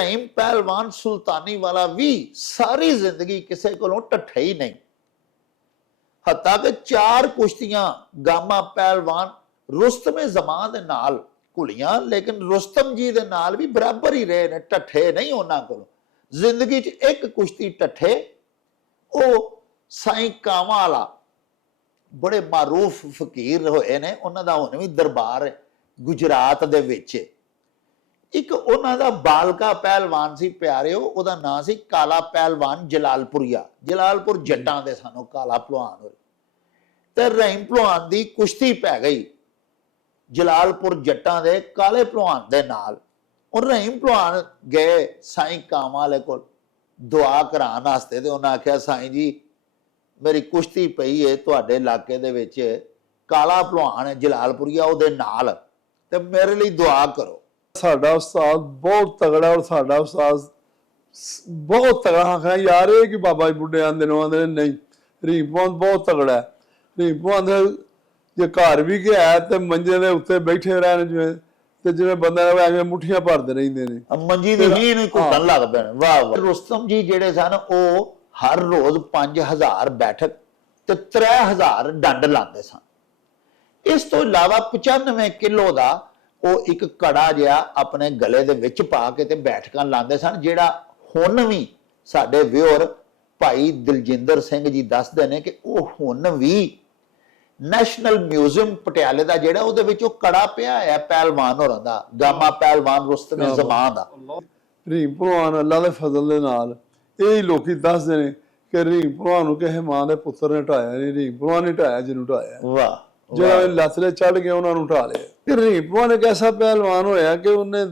रहीम पहलवान सुल्तानी वाला भी सारी जिंदगी किसी को टठे ही नहीं। हत्ता कि 4 कुश्तियां गामा पहलवान रुस्तमे जमां दे नाल घुलियां, लेकिन रुस्तम जी दे नाल भी बराबर ही रहे ने, टठे नहीं उन्हां कोलों। जिंदगी च एक कुश्ती टठे, वो साईं कावां वाला बड़े मारूफ फकीर होए ने, उन्हां दा हुण भी दरबार है गुजरात दे विच। एक उन्हां दा बालका पहलवान सी प्यारिओ, उहदा नाम सी काला पहलवान जलालपुरिया। जलालपुर जट्टां दे सानू काला भलवान होए ते रहीम भलवान दी कुश्ती पै गई जलालपुर जट्टां दे काले भलवान दे नाल। और रहीम भलवान गए साईं कावां वाले कोल दुआ कराने वास्ते, ते उन्हें आख्या साईं जी मेरी कुश्ती पई है तुहाडे इलाके दे विच, काला भलवान है जलालपुरिया उहदे नाल, ते मेरे लिए दुआ करो। साडा उस्ताद बहुत तगड़ा, और साडा उस्ताद बहुत तगड़ा। आखिया यार ये कि बाबा जी बुढ़े आंदे ने, आंदे नहीं रहीम भलवान बहुत तगड़ा है। रहीम भलवान जे घर भी गया तो मंजे के उत्ते बैठे रहने, जिवें बंदा एवें मुठियां भरदे रहिंदे ने, मंजी दी हीन घुटन लग पे। वाह वाह। रुस्तम जी जिहड़े सन वो हर रोज 5000 बैठक ते 3000 डंड लाते सन। इस तो इलावा 95 किलो का वो एक कड़ा जिहा अपने गले दे विच पा के ते बैठकां लाते सन, जिहड़ा हुण भी साडे व्यूअर भाई दिलजिंदर सिंह जी दसदे ने कि वो हुण भी नैशनल म्यूजियम पटियाले का जिहड़ा उहदे विच ओह कड़ा पिया है पहलवान होरां दा, गामा पहलवान रुस्तमे जमां दा। रहीम भलवान अल्लाह दे फजल दे नाल यही लोकी दसदे ने कि रहीम भलवान नूं किसे मां दे पुत्तर ने ढाया नहीं, रहीम भलवान ने ढाया जिन्हों ढाया। वाह। जिहड़ा लत्त ते चढ़ गया उन्होंने ढा लिया। कि रहीम भलवान एक ऐसा पहलवान होया कि उन्हें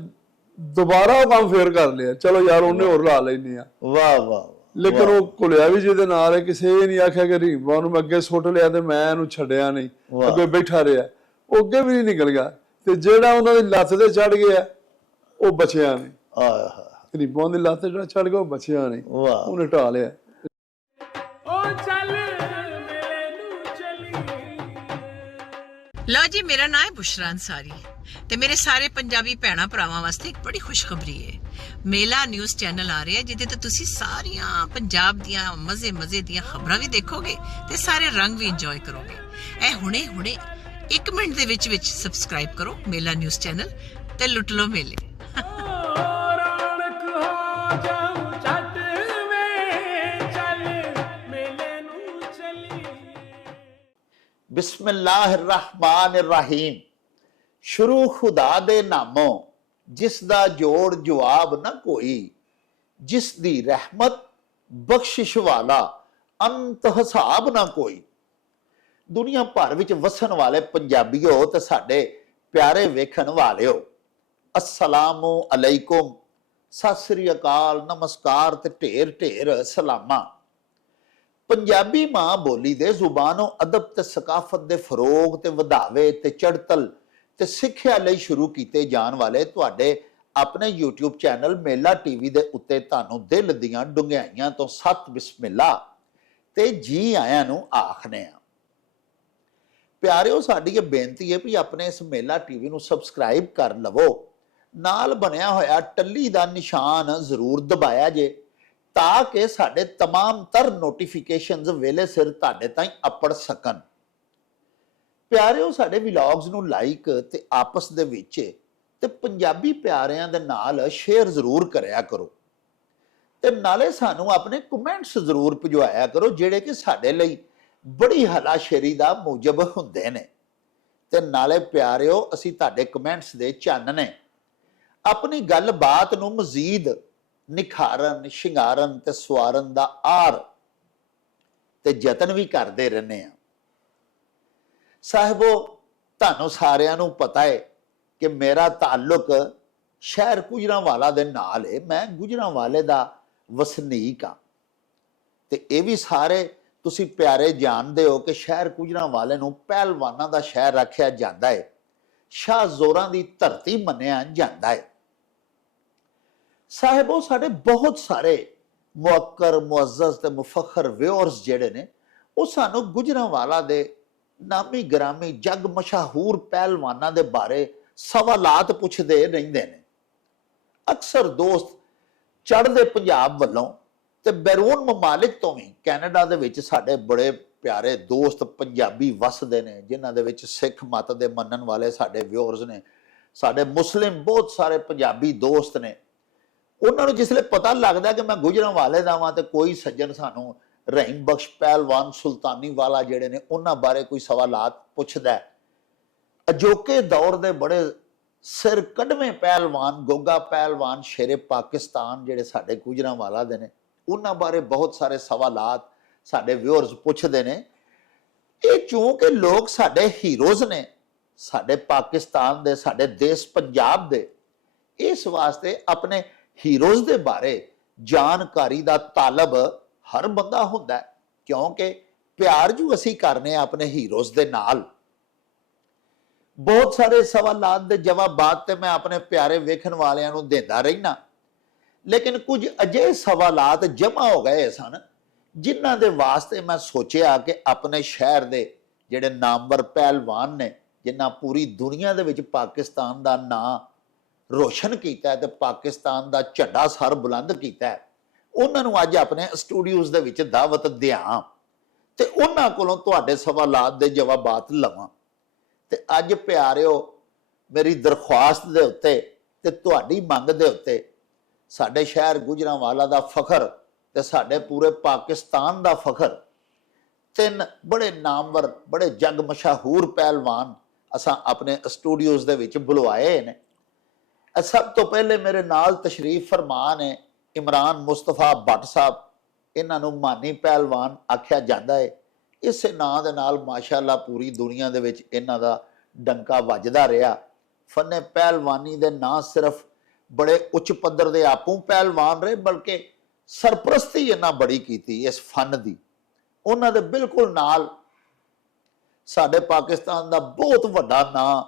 दोबारा वो काम फेर कर लिया, चलो यार उन्हें होर ला लैने आ। वाह वाह। लेकिन वो घुलिया भी जिहदे नाल है, किसी ये नहीं आख्या कि रहीम भलवान मैं अगे सुट लिया तो मैं इहनूं छड्डिया नहीं, अगे बैठा रहा, वो अगे भी नहीं निकल गया। ते जिहड़ा उन्हां दी लत्त ते चढ़ गया वो बचिया नहीं। रहीम भलवान दी लत्त ते चढ़ गया वो बचिया नहीं, उन्हें ढा लिया। लो जी, मेरा नाम है बुशरा अंसारी ते मेरे सारे पंजाबी भैणा भरावां वास्ते एक बड़ी खुशखबरी है। मेला न्यूज़ चैनल आ रहा है जिहदे ते तुसी सारियां पंजाब दियां मजे मजे दियां खबरां भी देखोगे ते सारे रंग भी इंजॉय करोगे। ए हुणे हुणे 1 मिनट दे विच विच सब्सक्राइब करो मेला न्यूज़ चैनल ते लुट लो मेले। बिस्मिल्लाहिर्रहमानिर्रहीम। शुरू खुदा दे नामों जिसदा जोड़ जवाब ना कोई, जिस दी रहमत बख्शिश वाला अंत हिसाब ना कोई। दुनिया भर विच वसन वाले पंजाबीओ ते साडे प्यारे वेखण वालिओ, अस्सलामु अलैकुम, सत श्री अकाल, नमस्कार ते ढेर ढेर सलामा। पंजाबी मां बोली दे जुबानो अदब ते सकाफत दे फरोग ते वधावे ते चढ़तल ते सिੱਖਿਆ ਲਈ शुरू ਕੀਤੇ जान वाले तुहाडे अपने YouTube चैनल मेला टीवी दे उत्ते ਤੁਹਾਨੂੰ दिल ਦੀਆਂ ਡੁੰਗਿਆਈਆਂ ਤੋਂ सत बिस्मिल्ला ते जी आयां ਨੂੰ आखने आ। प्यारिओ साडी ये बेनती है भी अपने इस मेला टीवी ਨੂੰ सबसक्राइब कर लवो, नाल बनया होया टल्ली दा निशान जरूर दबाया जे ताकि साडे तमाम तर नोटिफिकेशनस वेले सिर तुहाडे ताईं अपड़ सकन। प्यारिओ साडे व्लॉग्स नूं लाइक ते आपस दे विच ते पंजाबी प्यारिआं दे नाल शेयर जरूर करया करो, ते नाले सानू अपने कमेंट्स जरूर भिजवाया करो जिहड़े कि साडे लई बड़ी हलाशेरी दा मूजब हुंदे ने। ते नाले प्यारिओ असीं तुहाडे कमेंट्स दे चन्न ने अपनी गल बात नूं मजीद निखारन शिंगारन ते सवारन दा आर ते जतन भी करते रहने आ। साहिबो तुहानू सारिआं नू पता है कि मेरा ताल्लुक शहर गुजरांवाला दे नाल है, मैं गुजरांवाले दा वसनीक हाँ। ते ये भी सारे तुसी प्यारे जानते हो कि शहर गुजरांवाले नू पहलवानां दा शहर आख्या जांदा है, शाह जोरां दी धरती मन्निया जांदा है। साहिबो साडे बहुत सारे मुअक्कर मुअज़्ज़ज़ ते मुफखर व्यूअर्स जिहड़े ने वो सानू गुजरांवाला दे नामी ग्रामी जग मशहूर पहलवानां दे बारे सवालात पुछदे रहिंदे ने। अक्सर दोस्त ਚੜ੍ਹਦੇ ਪੰਜਾਬ ਵੱਲੋਂ ਤੇ ਬੈਰੂਨ ਮਮਾਲਿਕ ਤੋਂ ਵੀ ਕੈਨੇਡਾ ਦੇ ਵਿੱਚ ਸਾਡੇ ਬੜੇ ਪਿਆਰੇ ਦੋਸਤ ਪੰਜਾਬੀ ਵਸਦੇ ਨੇ, ਜਿਨ੍ਹਾਂ ਦੇ ਵਿੱਚ ਸਿੱਖ ਮਤ ਦੇ ਮੰਨਣ ਵਾਲੇ ਸਾਡੇ ਵਿਊਅਰਸ ਨੇ, ਸਾਡੇ ਮੁਸਲਿਮ ਬਹੁਤ ਸਾਰੇ ਪੰਜਾਬੀ ਦੋਸਤ ਨੇ। ਉਹਨਾਂ ਨੂੰ ਜਿਸਲੇ ਪਤਾ ਲੱਗਦਾ ਕਿ ਮੈਂ ਗੁਜਰਾਂਵਾਲੇ ਦਾ ਵਾਂ ਤੇ ਕੋਈ ਸੱਜਣ ਸਾਨੂੰ ਰਹੀਮ ਬਖਸ਼ ਪਹਿਲਵਾਨ ਸੁਲਤਾਨੀ ਵਾਲਾ ਜਿਹੜੇ ਨੇ ਉਹਨਾਂ ਬਾਰੇ ਕੋਈ ਸਵਾਲਾਤ ਪੁੱਛਦਾ ਹੈ। ਅਜੋਕੇ ਦੌਰ ਦੇ ਬੜੇ ਸਿਰ ਕੱਢਵੇਂ ਪਹਿਲਵਾਨ, ਗੋਗਾ ਪਹਿਲਵਾਨ ਸ਼ੇਰੇ ਪਾਕਿਸਤਾਨ ਜਿਹੜੇ ਸਾਡੇ ਗੁਜਰਾਂਵਾਲਾ ਦੇ ਨੇ, ਉਹਨਾਂ ਬਾਰੇ ਬਹੁਤ ਸਾਰੇ ਸਵਾਲਾਤ ਸਾਡੇ ਵਿਊਅਰਸ ਪੁੱਛਦੇ ਨੇ। ਇਹ ਕਿਉਂਕਿ ਲੋਕ ਸਾਡੇ ਹੀਰੋਜ਼ ਨੇ, ਸਾਡੇ ਪਾਕਿਸਤਾਨ ਦੇ, ਸਾਡੇ ਦੇਸ਼ ਪੰਜਾਬ ਦੇ, ਇਸ ਵਾਸਤੇ ਆਪਣੇ ਹੀਰੋਜ਼ ਦੇ ਬਾਰੇ ਜਾਣਕਾਰੀ ਦਾ ਤਾਲਬ ਹਰ ਬੰਦਾ ਹੁੰਦਾ ਹੈ, ਕਿਉਂਕਿ ਪਿਆਰ ਜੋ ਅਸੀਂ ਕਰਨੇ ਆ ਆਪਣੇ ਹੀਰੋਜ਼ ਦੇ ਨਾਲ। ਬਹੁਤ ਸਾਰੇ ਸਵਾਲਾਤ ਦੇ ਜਵਾਬਾਤ ਤੇ ਮੈਂ ਆਪਣੇ ਪਿਆਰੇ ਵੇਖਣ ਵਾਲਿਆਂ ਨੂੰ ਦਿੰਦਾ ਰਹਿਣਾ, ਲੇਕਿਨ ਕੁਝ ਅਜਿਹੇ ਸਵਾਲਾਤ ਜਮ੍ਹਾਂ ਹੋ ਗਏ ਸਨ ਜਿਨ੍ਹਾਂ ਦੇ ਵਾਸਤੇ ਮੈਂ ਸੋਚਿਆ ਕਿ ਆਪਣੇ ਸ਼ਹਿਰ ਦੇ ਜਿਹੜੇ ਨਾਮਵਰ ਪਹਿਲਵਾਨ ਨੇ, ਜਿਨ੍ਹਾਂ ਪੂਰੀ ਦੁਨੀਆ ਦੇ ਵਿੱਚ ਪਾਕਿਸਤਾਨ ਦਾ ਨਾਂ ਰੋਸ਼ਨ ਕੀਤਾ ਤੇ ਪਾਕਿਸਤਾਨ ਦਾ ਝੰਡਾ ਸਰ ਬੁਲੰਦ ਕੀਤਾ, ਉਹਨਾਂ ਨੂੰ ਅੱਜ ਆਪਣੇ ਸਟੂਡੀਓਜ਼ ਦੇ ਵਿੱਚ ਦਾਵਤ ਦਿਆਂ ਤੇ ਉਹਨਾਂ ਕੋਲੋਂ ਤੁਹਾਡੇ ਸਵਾਲਾਤ ਦੇ ਜਵਾਬਾਤ ਲਵਾਂ। ਤੇ ਅੱਜ ਪਿਆਰਿਓ, ਮੇਰੀ ਦਰਖਾਸਤ ਦੇ ਉੱਤੇ ਤੇ ਤੁਹਾਡੀ ਮੰਗ ਦੇ ਉੱਤੇ ਸਾਡੇ ਸ਼ਹਿਰ ਗੁਜਰਾਂਵਾਲਾ ਦਾ ਫਖਰ ਤੇ ਸਾਡੇ ਪੂਰੇ ਪਾਕਿਸਤਾਨ ਦਾ ਫਖਰ, ਤਿੰਨ ਬੜੇ ਨਾਮਵਰ, ਬੜੇ ਜਗ ਮਸ਼ਹੂਰ ਪਹਿਲਵਾਨ ਅਸਾਂ ਆਪਣੇ ਸਟੂਡੀਓਜ਼ ਦੇ ਵਿੱਚ ਬੁਲਵਾਏ ਨੇ। ਸਭ ਤੋਂ ਪਹਿਲੇ ਮੇਰੇ ਨਾਲ ਤਸ਼ਰੀਫ ਫਰਮਾ ਨੇ ਇਮਰਾਨ ਮੁਸਤਫਾ ਭੱਟ ਸਾਹਿਬ। ਇਹਨਾਂ ਨੂੰ ਮਾਨੀ ਪਹਿਲਵਾਨ ਆਖਿਆ ਜਾਂਦਾ ਹੈ। ਇਸੇ ਨਾਂ ਦੇ ਨਾਲ ਮਾਸ਼ਾਅੱਲਾ ਪੂਰੀ ਦੁਨੀਆ ਦੇ ਵਿੱਚ ਇਹਨਾਂ ਦਾ ਡੰਕਾ ਵੱਜਦਾ ਰਿਹਾ। ਫਨੇ ਪਹਿਲਵਾਨੀ ਦੇ ਨਾਂ ਸਿਰਫ ਬੜੇ ਉੱਚ ਪੱਧਰ ਦੇ ਆਪੂ ਪਹਿਲਵਾਨ ਰਹੇ, ਬਲਕਿ ਸਰਪ੍ਰਸਤੀ ਇਹਨਾਂ ਬੜੀ ਕੀਤੀ ਇਸ ਫਨ ਦੀ। ਉਹਨਾਂ ਦੇ ਬਿਲਕੁਲ ਨਾਲ ਸਾਡੇ ਪਾਕਿਸਤਾਨ ਦਾ ਬਹੁਤ ਵੱਡਾ ਨਾਂ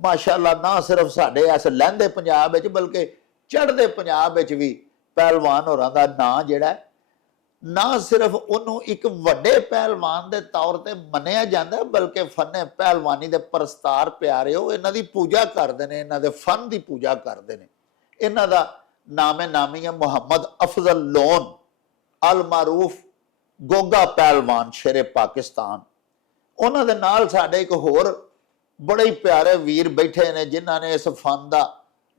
ਮਾਸ਼ਾਅੱਲਾ ਨਾ ਸਿਰਫ ਸਾਡੇ ਇਸ ਲਹਿੰਦੇ ਪੰਜਾਬ ਵਿੱਚ ਬਲਕਿ ਚੜ੍ਹਦੇ ਪੰਜਾਬ ਵਿੱਚ ਵੀ ਪਹਿਲਵਾਨ ਹੋਰਾਂ ਦਾ ਨਾਂ ਜਿਹੜਾ ਨਾ ਸਿਰਫ ਉਹਨੂੰ ਇੱਕ ਵੱਡੇ ਪਹਿਲਵਾਨ ਦੇ ਤੌਰ ਤੇ ਮੰਨਿਆ ਜਾਂਦਾ, ਬਲਕਿ ਫਨੇ ਪਹਿਲਵਾਨੀ ਦੇ ਪ੍ਰਸਤਾਰ ਪਿਆਰਿਓ ਇਹਨਾਂ ਦੀ ਪੂਜਾ ਕਰਦੇ ਨੇ, ਇਹਨਾਂ ਦੇ ਫਨ ਦੀ ਪੂਜਾ ਕਰਦੇ ਨੇ। ਇਹਨਾਂ ਦਾ ਨਾਮੇ ਨਾਮੀ ਹੈ ਮੁਹੰਮਦ ਅਫਜ਼ਲ ਲੋਨ ਅਲ ਮਾਰੂਫ ਗੋਗਾ ਪਹਿਲਵਾਨ ਸ਼ੇਰੇ ਪਾਕਿਸਤਾਨ। ਉਹਨਾਂ ਦੇ ਨਾਲ ਸਾਡੇ ਇੱਕ ਹੋਰ ਬੜੇ ਪਿਆਰੇ ਵੀਰ ਬੈਠੇ ਨੇ ਜਿਨ੍ਹਾਂ ਨੇ ਇਸ ਫਨ ਦਾ